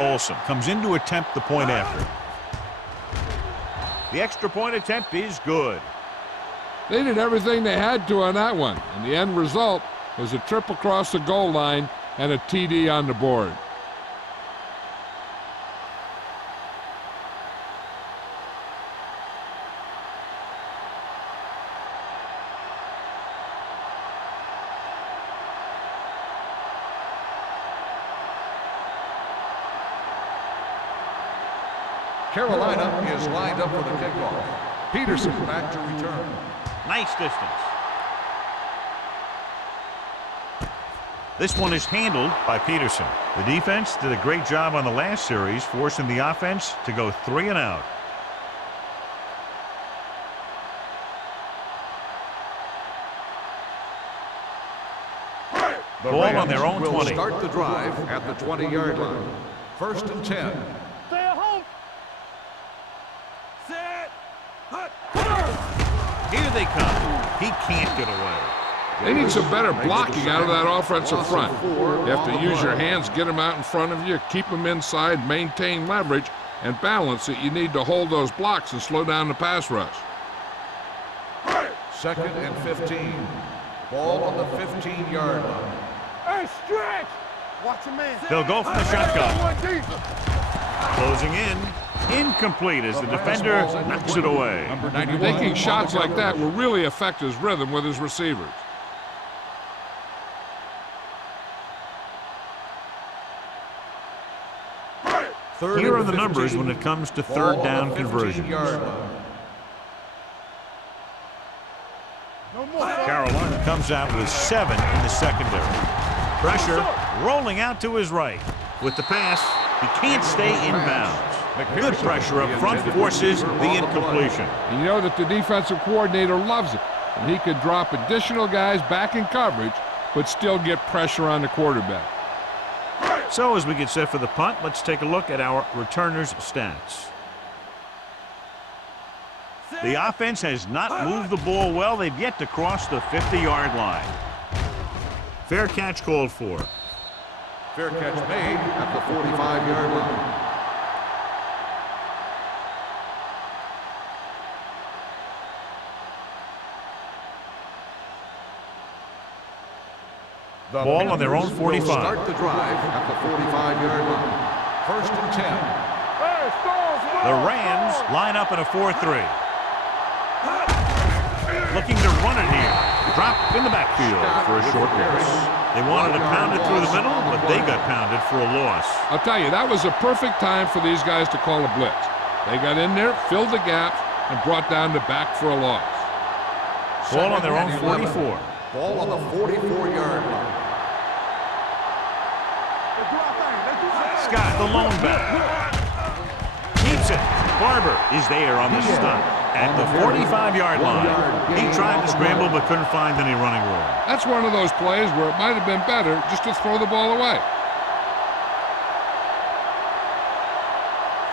Olsen comes in to attempt the point after. The extra point attempt is good. They did everything they had to on that one, and the end result was a trip across the goal line and a TD on the board. Carolina is lined up for the kickoff. Peterson back to return. Nice distance. This one is handled by Peterson. The defense did a great job on the last series, forcing the offense to go 3 and out. The Ball on Rams their own will 20. start the drive at the 20-yard line. First and 10. Stay at home. Set. Hut. Here they come. He can't get away. They need some better blocking out of that offensive front. You have to use your hands, get them out in front of you, keep them inside, maintain leverage, and balance it. You need to hold those blocks and slow down the pass rush. Second and 15. Ball on the 15-yard line. Hey, stretch. Watch your man. They'll go from the shotgun. One deep. Closing in. Incomplete as the defender knocks it away. Number 91. Making shots like that will really affect his rhythm with his receivers. Here are the numbers when it comes to third down conversions. Carolina comes out with 7 in the secondary. Pressure rolling out to his right. With the pass, he can't stay in bounds. Good pressure up front forces the incompletion. And you know that the defensive coordinator loves it. And he could drop additional guys back in coverage, but still get pressure on the quarterback. So as we get set for the punt, let's take a look at our returners' stats. The offense has not moved the ball well. They've yet to cross the 50-yard line. Fair catch called for. Fair catch made at the 45-yard line. The Ball on their own 45. will start the drive at the 45-yard line. First and 10. The Rams line up in a 4-3. Looking to run it here. Drop in the backfield for a short loss. They wanted to pound it through the middle, but they got pounded for a loss. I'll tell you, that was a perfect time for these guys to call a blitz. They got in there, filled the gaps, and brought down the back for a loss. Ball on their own 44. Ball on the 44-yard line. Scott, the lone back. Keeps it. Barber is there on the stop. At the 45-yard line, he tried to scramble but couldn't find any running room. That's one of those plays where it might have been better just to throw the ball away.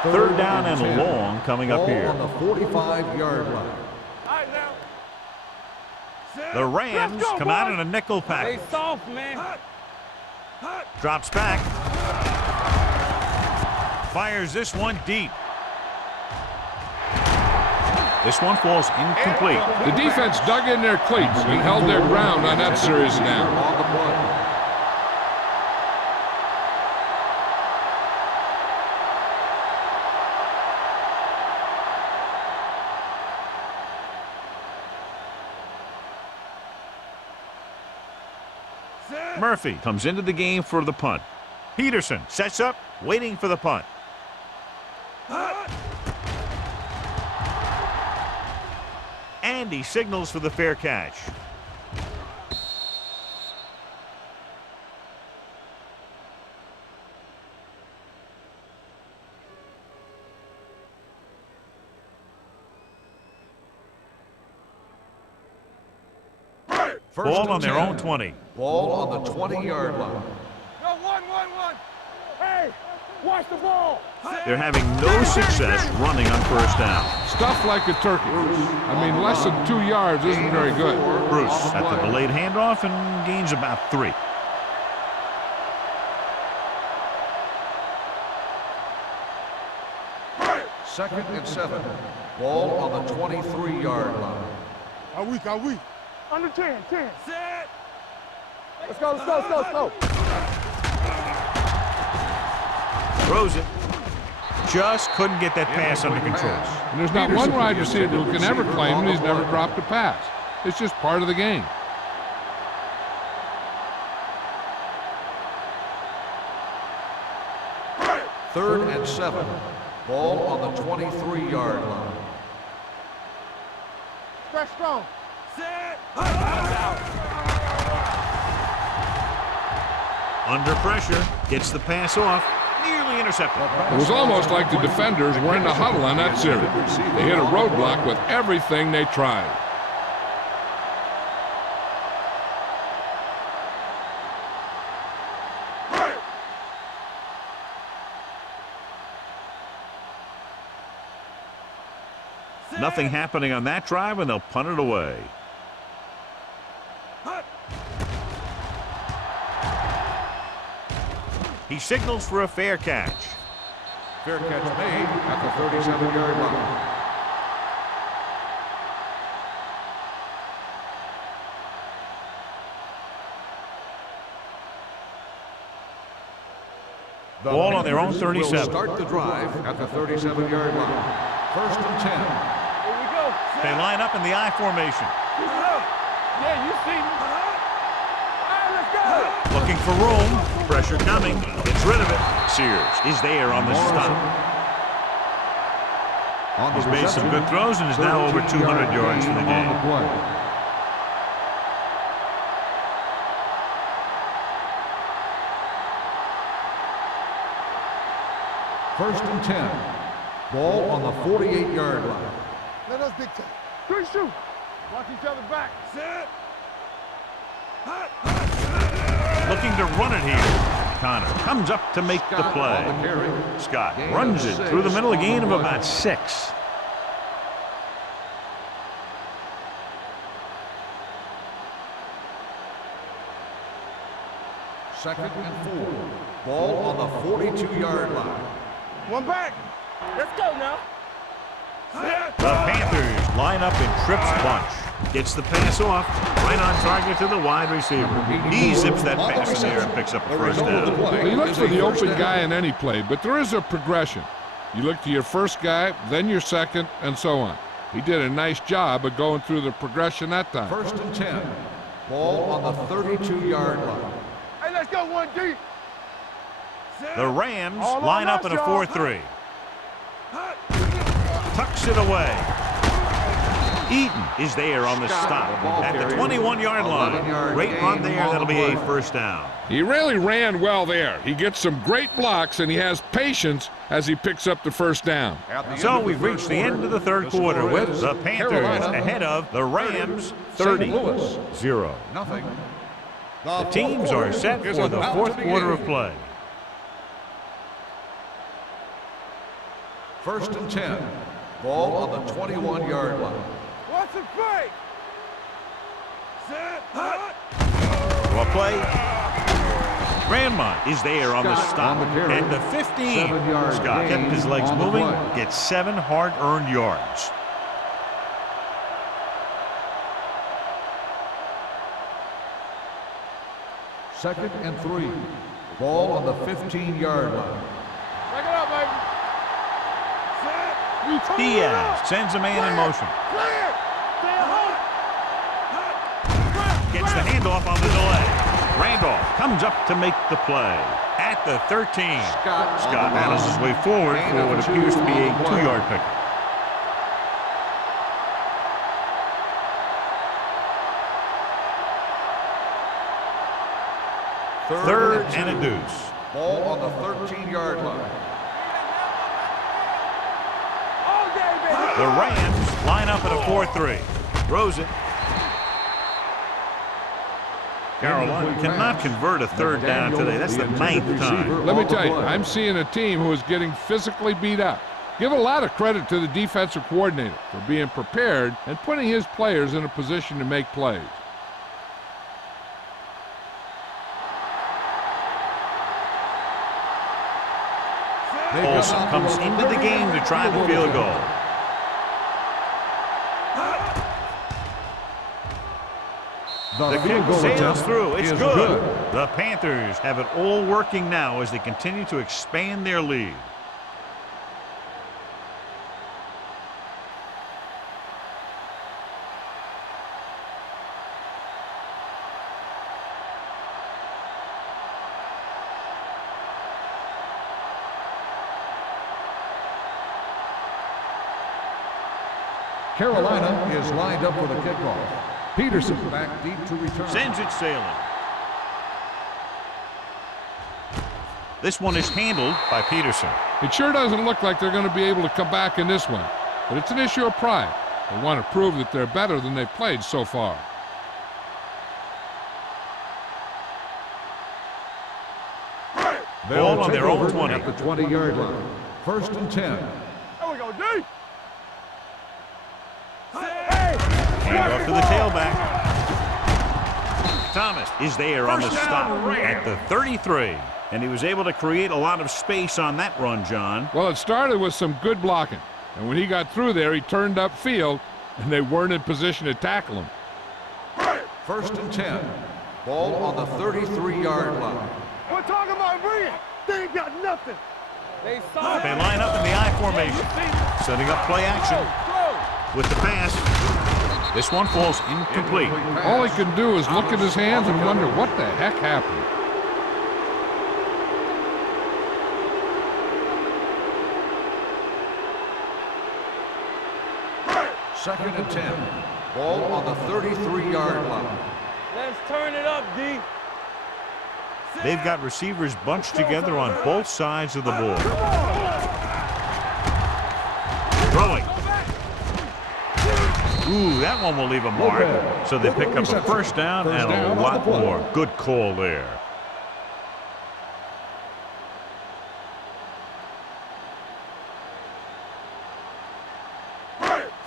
Third down and long coming up here. On the 45-yard line. The Rams come out in a nickel package. Stay soft, man. Drops back. Fires this one deep. This one falls incomplete. The defense dug in their cleats and held their ground on that series down. On the play. Murphy comes into the game for the punt. Peterson sets up, waiting for the punt. And he signals for the fair catch. Ball on their own 20. Ball on the 20-yard line. Go, one. Hey, watch the ball. They're having no success running on first down. Stuff like a turkey. I mean, less than 2 yards isn't very good. Bruce at the delayed handoff and gains about 3. Second and 7. Ball on the 23-yard line. Are we? Under 10. Set. Let's go. Throws it. Just couldn't get that pass under control. And there's not one wide receiver who can ever claim that he's never dropped a pass. It's just part of the game. Third and 7. Ball on the 23-yard line. Stretch strong. Set. Under pressure, gets the pass off, nearly intercepted. It was almost like the defenders were in the huddle on that series. They hit a roadblock with everything they tried. Nothing happening on that drive, and they'll punt it away. He signals for a fair catch. Fair catch made at the 37-yard line. Ball on their own 37. Will start the drive at the 37-yard line. First and 10. Here we go. They line up in the I formation. Yeah, you see me. All right, let's go. Looking for room. Pressure coming. Gets rid of it. Sears is there on the stop. He's made some good throws and is now over 200 yards for the game. First and 10. Ball on the 48-yard line. Let us dictate. Good shoot. Watch each other back. Set. Looking to run it here. Connor comes up to make the play. Scott runs it through the middle, a gain of about 6. Second and 4. Ball on the 42-yard line. One back. Let's go now. The Panthers line up in Tripp's bunch. Gets the pass off, right on target to the wide receiver. He zips that pass in there and picks up a first down. Well, you look for the open guy in any play, but there is a progression. You look to your first guy, then your second, and so on. He did a nice job of going through the progression that time. First and 10. Ball on the 32-yard line. Hey, let's go one deep. The Rams line up in a 4-3. Tucks it away. Eaton is there on the stop at the 21-yard line. Great run there. That'll be a first down. He really ran well there. He gets some great blocks, and he has patience as he picks up the first down. So we've reached the end of the third quarter with the Panthers ahead of the Rams 30-0. The teams are set for the fourth quarter of play. First and 10. Ball on the 21-yard line. Watch the fake. Set. Well play. Grandma is there on the stop at the 15. Scott kept his legs moving, gets 7 hard-earned yards. Second and 3. Ball on the 15-yard line. Check it out, baby. Diaz sends a man in motion. Gets the handoff on the delay. Randolph comes up to make the play at the 13. Scott battles his way forward for what appears to be a 2-yard pickup. Third and a deuce. Ball on the 13-yard line. The Rams line up at a 4-3. Throws it. Carolina cannot convert a third down today. That's the 9th time. Let me tell you, I'm seeing a team who is getting physically beat up. Give a lot of credit to the defensive coordinator for being prepared and putting his players in a position to make plays. Olsen comes into the game to try the field goal. The kick sails through. It's good. The Panthers have it all working now as they continue to expand their lead. Carolina is lined up for the kickoff. Peterson back deep to return. Sends it sailing. This one is handled by Peterson. It sure doesn't look like they're going to be able to come back in this one, but it's an issue of pride. They want to prove that they're better than they've played so far. Ball on their own 20. At the 20-yard line. First and 10. There we go, D. Hand off to the tailback. Thomas is there on the stop at the 33. And he was able to create a lot of space on that run, John. Well, it started with some good blocking. And when he got through there, he turned upfield, and they weren't in position to tackle him. First and 10. Ball on the 33-yard line. We're talking about bringing. They ain't got nothing. They line up in the I formation, setting up play action with the pass. This one falls incomplete. All he can do is look at his hands and wonder what the heck happened. Second and 10. Ball on the 33-yard line. Let's turn it up, D. They've got receivers bunched together on both sides of the ball. Throwing. Ooh, that one will leave a mark. So they pick up a first down and a lot more. Good call there.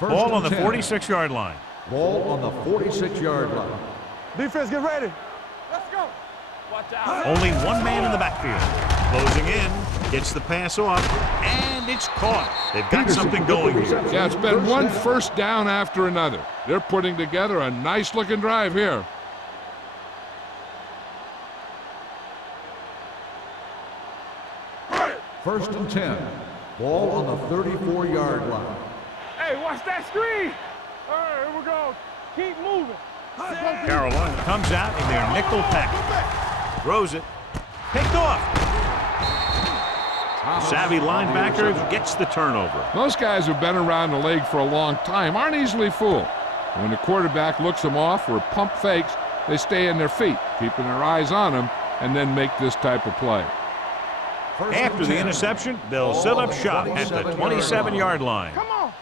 Ball on the 46-yard line. Ball on the 46-yard line. Defense, get ready. Let's go. Watch out. Only one man in the backfield. Closing in, gets the pass off, and it's caught. They've got something going here. Yeah, it's been one first down after another. They're putting together a nice-looking drive here. First and 10. Ball on the 34-yard line. Hey, watch that screen. All right, here we go. Keep moving. Carolina comes out in their nickel package. Throws it. Picked off. Savvy linebacker gets the turnover. Most guys who've been around the league for a long time aren't easily fooled. When the quarterback looks them off or pump fakes, they stay in their feet, keeping their eyes on them, and then make this type of play. After the interception, they'll set up shop at the 27-yard line. Come on.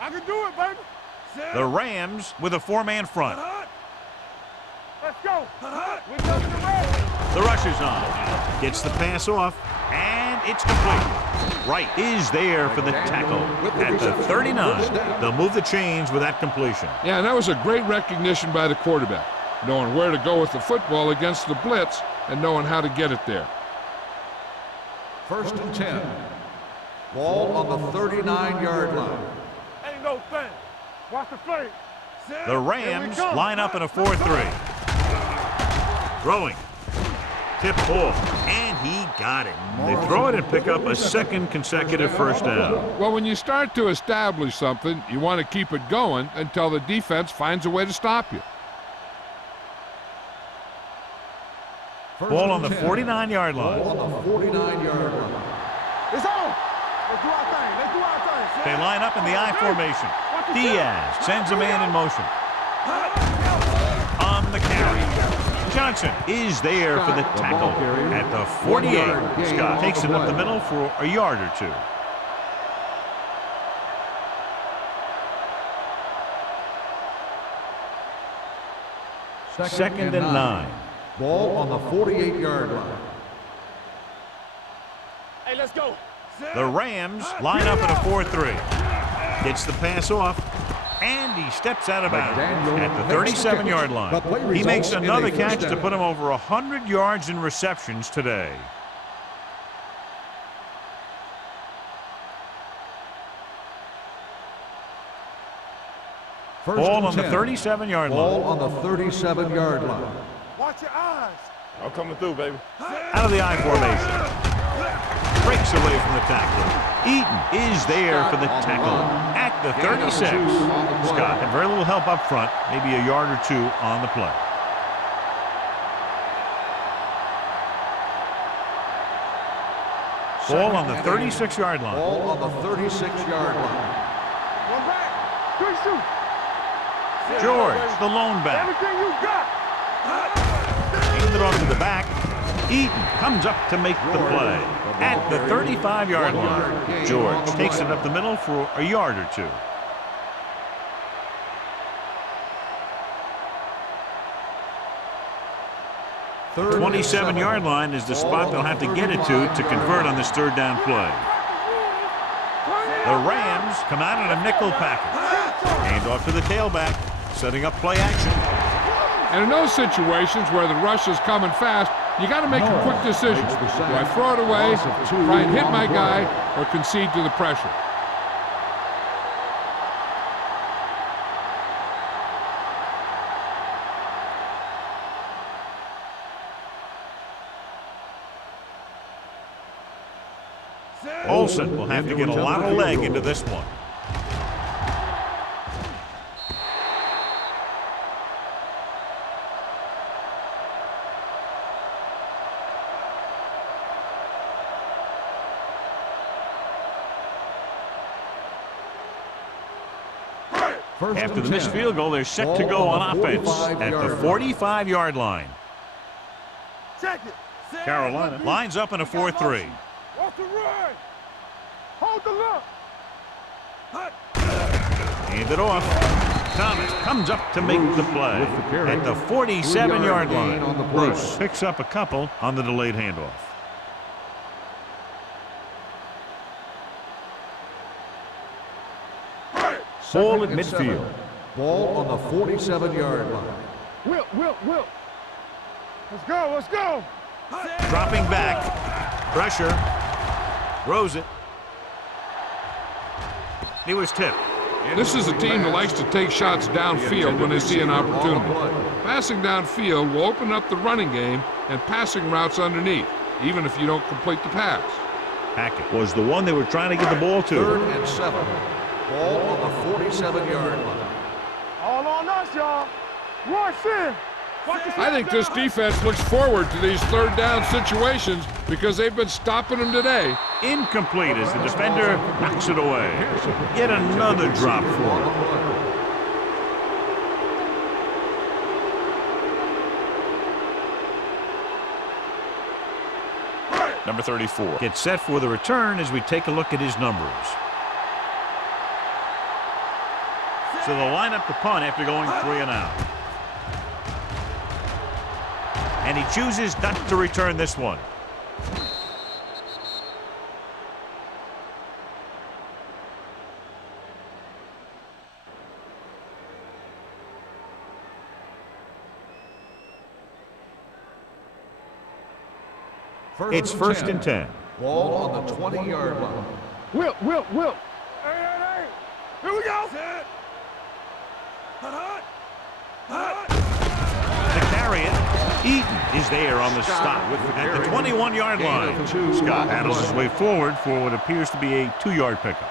I can do it, baby. The Rams with a four-man front. Let's go. We got the red. The rush is on. Gets the pass off, and it's complete. Wright is there for the tackle at the 39. They'll move the chains with that completion. Yeah, and that was a great recognition by the quarterback, knowing where to go with the football against the blitz and knowing how to get it there. First and 10. Ball on the 39-yard line. Ain't no thing. Watch the play. The Rams line up in a 4-3. Throwing. Tip ball. And he got it. They throw it and pick up a second consecutive first down. Well, when you start to establish something, you want to keep it going until the defense finds a way to stop you. Ball on the 49-yard line. Ball on the 49-yard line. It's on. Let's do our thing. Let's do our thing. They line up in the I formation. Diaz sends a man in motion. On the carry. Johnson is there for the tackle at the 48. Scott takes it up the middle for a yard or two. Second and 9. Ball on the 48-yard line. Hey, let's go. The Rams line up in a 4-3. Gets the pass off, and he steps out of bounds at the 37-yard line. He makes another catch to put him over 100 yards in receptions today. Ball on the 37-yard line. Ball on the 37-yard line. Watch your eyes. I'm coming through, baby. Out of the I formation. Breaks away from the tackler. Eaton is there for the tackle at the 36. Scott had very little help up front, maybe a yard or two on the play. Ball on the 36-yard line. Ball on the 36-yard line. One back. Good shoot. George, the lone back. Everything you got. Handed off to the back. Eaton comes up to make the play at the 35-yard line. George takes it up the middle for a yard or two. The 27-yard line is the spot they'll have to get it to convert on this third down play. The Rams come out in a nickel package. Hand off to the tailback, setting up play action. And in those situations where the rush is coming fast, you got to make a quick decision. Do I throw it away, try and hit my guy, or concede to the pressure? Olsen will have to get a lot of leg into this one. After the missed field goal, they're set to go on offense at the 45-yard line. Check it. Carolina lines up in a 4-3. Watch the run. Hold the look. Hand it off. Thomas comes up to make the play at the 47-yard line. Bruce picks up a couple on the delayed handoff. Ball at midfield. Ball on the 47-yard line. Will. Let's go, let's go. Dropping back. Pressure. Throws it. He was tipped. This is a team that likes to take shots downfield when they see an opportunity. Passing downfield will open up the running game and passing routes underneath, even if you don't complete the pass. Hackett was the one they were trying to get the ball to. 3rd and 7. Ball on the 47-yard line. All on us, y'all. Rush in. I think this defense looks forward to these 3rd down situations because they've been stopping them today. Incomplete as the defender knocks it away. Yet another drop for him. Number 34. Gets set for the return as we take a look at his numbers. So they'll line up the punt after going 3 and out. And he chooses not to return this one. It's 1st and 10. Ball on the 20-yard line. Will. Hey. Here we go. Set. To carry it, Eaton is there on the stop at the 21-yard line. Scott handles his way forward for what appears to be a 2-yard pickup.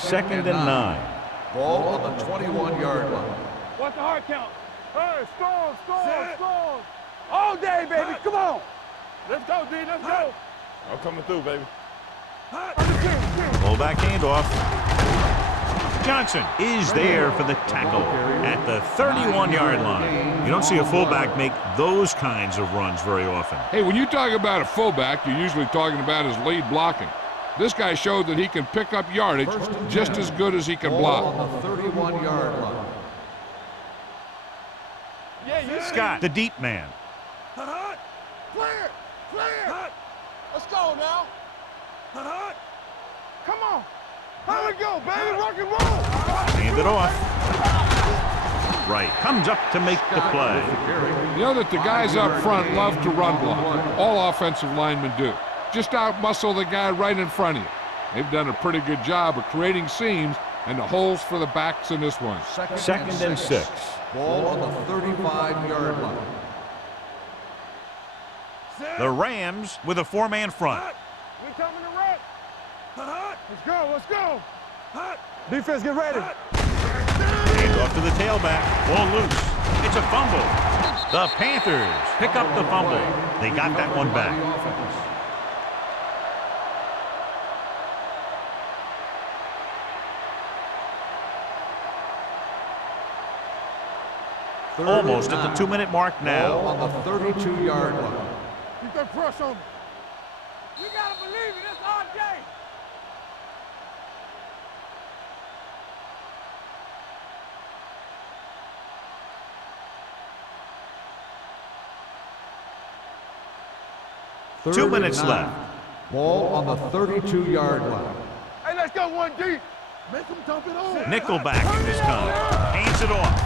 Second and 9. Ball on the 21-yard line. What's the hard count? Hey, storm. All day, baby. Come on. Let's go, D. Let's go. I'm coming through, baby. Fullback handoff. Johnson is there for the tackle at the 31-yard line. You don't see a fullback make those kinds of runs very often. Hey, when you talk about a fullback, you're usually talking about his lead blocking. This guy showed that he can pick up yardage just as good as he can block. On the 31-yard line. Scott, the deep man. Clear. Let's go now. Come on. Here we go, baby. Rock and roll. Hand it off. Right. Comes up to make the play. You know that the guys up front love to run block. All offensive linemen do. Just out-muscle the guy right in front of you. They've done a pretty good job of creating seams and the holes for the backs in this one. Second and 6. Ball on the 35-yard line. The Rams with a 4-man front. We coming to wreck. Let's go. Defense, get ready. Hand off to the tailback. Ball loose. It's a fumble. The Panthers pick up the fumble. They got that one back. Almost at the 2-minute mark now. Ball on the 32-yard line. Keep that pressure on me. You gotta believe it. It's our day. Third 2 and minutes 9. left. Ball on the 32-yard line. Hey, let's go one deep. Make them dump it on. Nickelback in this time. Hands it off.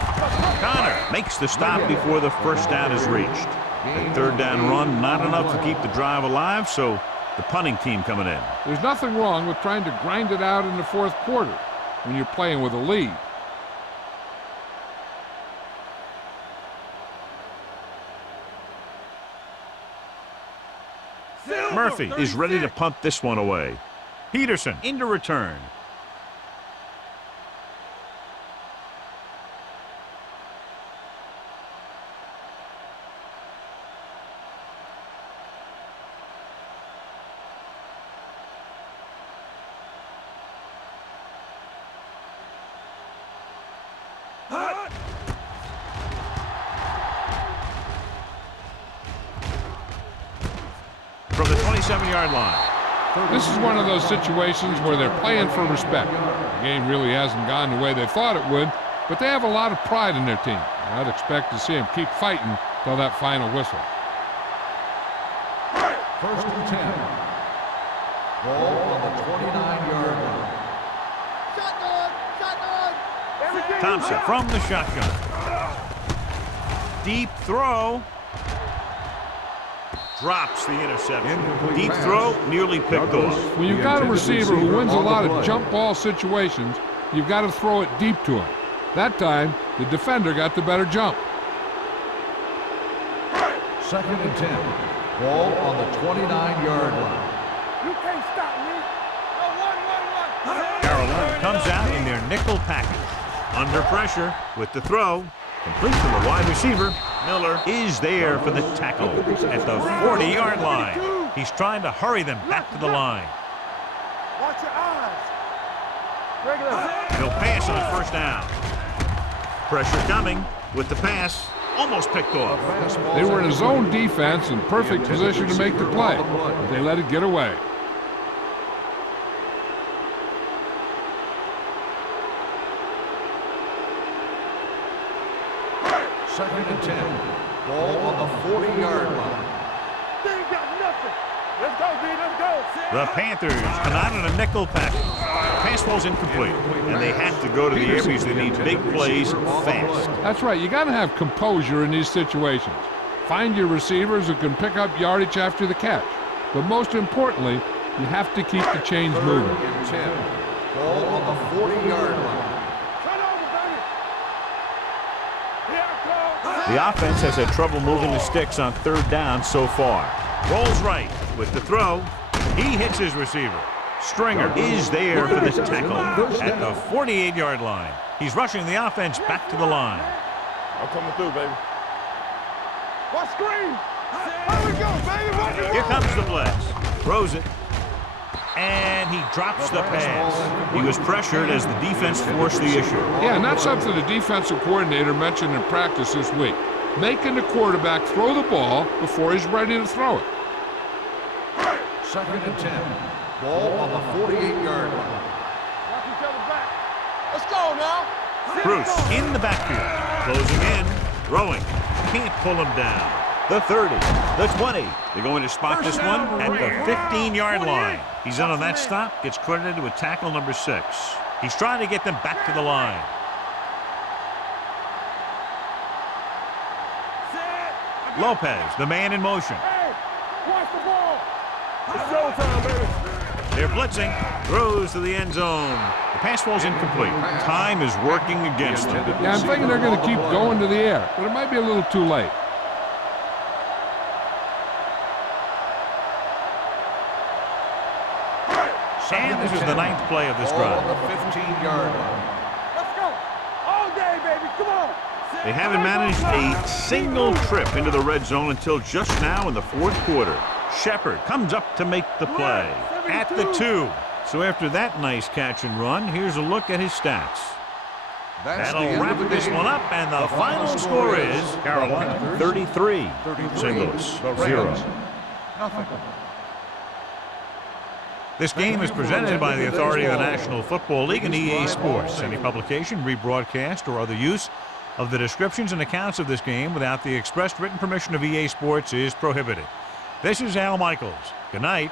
Connor makes the stop before the first down is reached. That 3rd down run, not enough to keep the drive alive, so the punting team coming in. There's nothing wrong with trying to grind it out in the 4th quarter when you're playing with a lead. Murphy is ready to punt this one away. Peterson into return. From the 27-yard line. This is one of those situations where they're playing for respect. The game really hasn't gone the way they thought it would, but they have a lot of pride in their team. I'd expect to see them keep fighting till that final whistle. First and 10. Ball on the 29-yard line. Shotgun! Thompson from the shotgun. Deep throw. Drops the interception. Deep throw, nearly picked off. When you've got a receiver who wins a lot of jump ball situations, you've got to throw it deep to him. That time, the defender got the better jump. Second and 10. Ball on the 29-yard line. You can't stop me. One. Carolina comes out in their nickel package. Under pressure with the throw. Complete to the wide receiver. Miller is there for the tackle at the 40-yard line. He's trying to hurry them back to the line. Watch your eyes. Regular. He'll pass on first down. Pressure coming with the pass. Almost picked off. They were in a zone defense in perfect position to make the play, but they let it get away. Second and 10. Ball on the 40-yard line. They ain't got nothing. Let's go, D. Let's go. The Panthers come out in a nickel package. Pass ball's incomplete, and they have to go to the air because they need big plays fast. That's right. You got to have composure in these situations. Find your receivers who can pick up yardage after the catch. But most importantly, you have to keep the chains moving. Third and 10. Ball on the 40-yard line. Turn over, baby. Here I come. The offense has had trouble moving the sticks on third down so far. Rolls right with the throw. He hits his receiver. Stringer is there for the tackle at the 48-yard line. He's rushing the offense back to the line. I'm coming through, baby. Watch screen. Here we go, baby. Here comes the blitz. Throws it. And he drops the pass. He was pressured as the defense forced the issue. Yeah, and that's something the defensive coordinator mentioned in practice this week. Making the quarterback throw the ball before he's ready to throw it. Second and 10. Ball on the 48-yard line. Watch each other back. Let's go now. Bruce in the backfield. Closing in. Throwing. Can't pull him down. The 30. The 20. They're going to spot this one at the 15-yard line. He's in on that stop. Gets credited with tackle number 6. He's trying to get them back to the line. Lopez, the man in motion. Hey, watch the ball. It's showtime, baby. They're blitzing. Throws to the end zone. The pass ball's incomplete. Time is working against him. Yeah, I'm thinking they're going to keep going to the air, but it might be a little too late. And this is the 9th play of this Ball drive. on the 15-yard line. Let's go. All day, baby. Come on. They haven't managed a single trip into the red zone until just now in the 4th quarter. Shepard comes up to make the play at the 2. So after that nice catch and run, here's a look at his stats. That'll wrap this one up, and the final score is Carolina 33, St. Louis 0. Nothing. This game is presented by the authority of the National Football League and EA Sports. Any publication, rebroadcast, or other use of the descriptions and accounts of this game without the expressed written permission of EA Sports is prohibited. This is Al Michaels. Good night.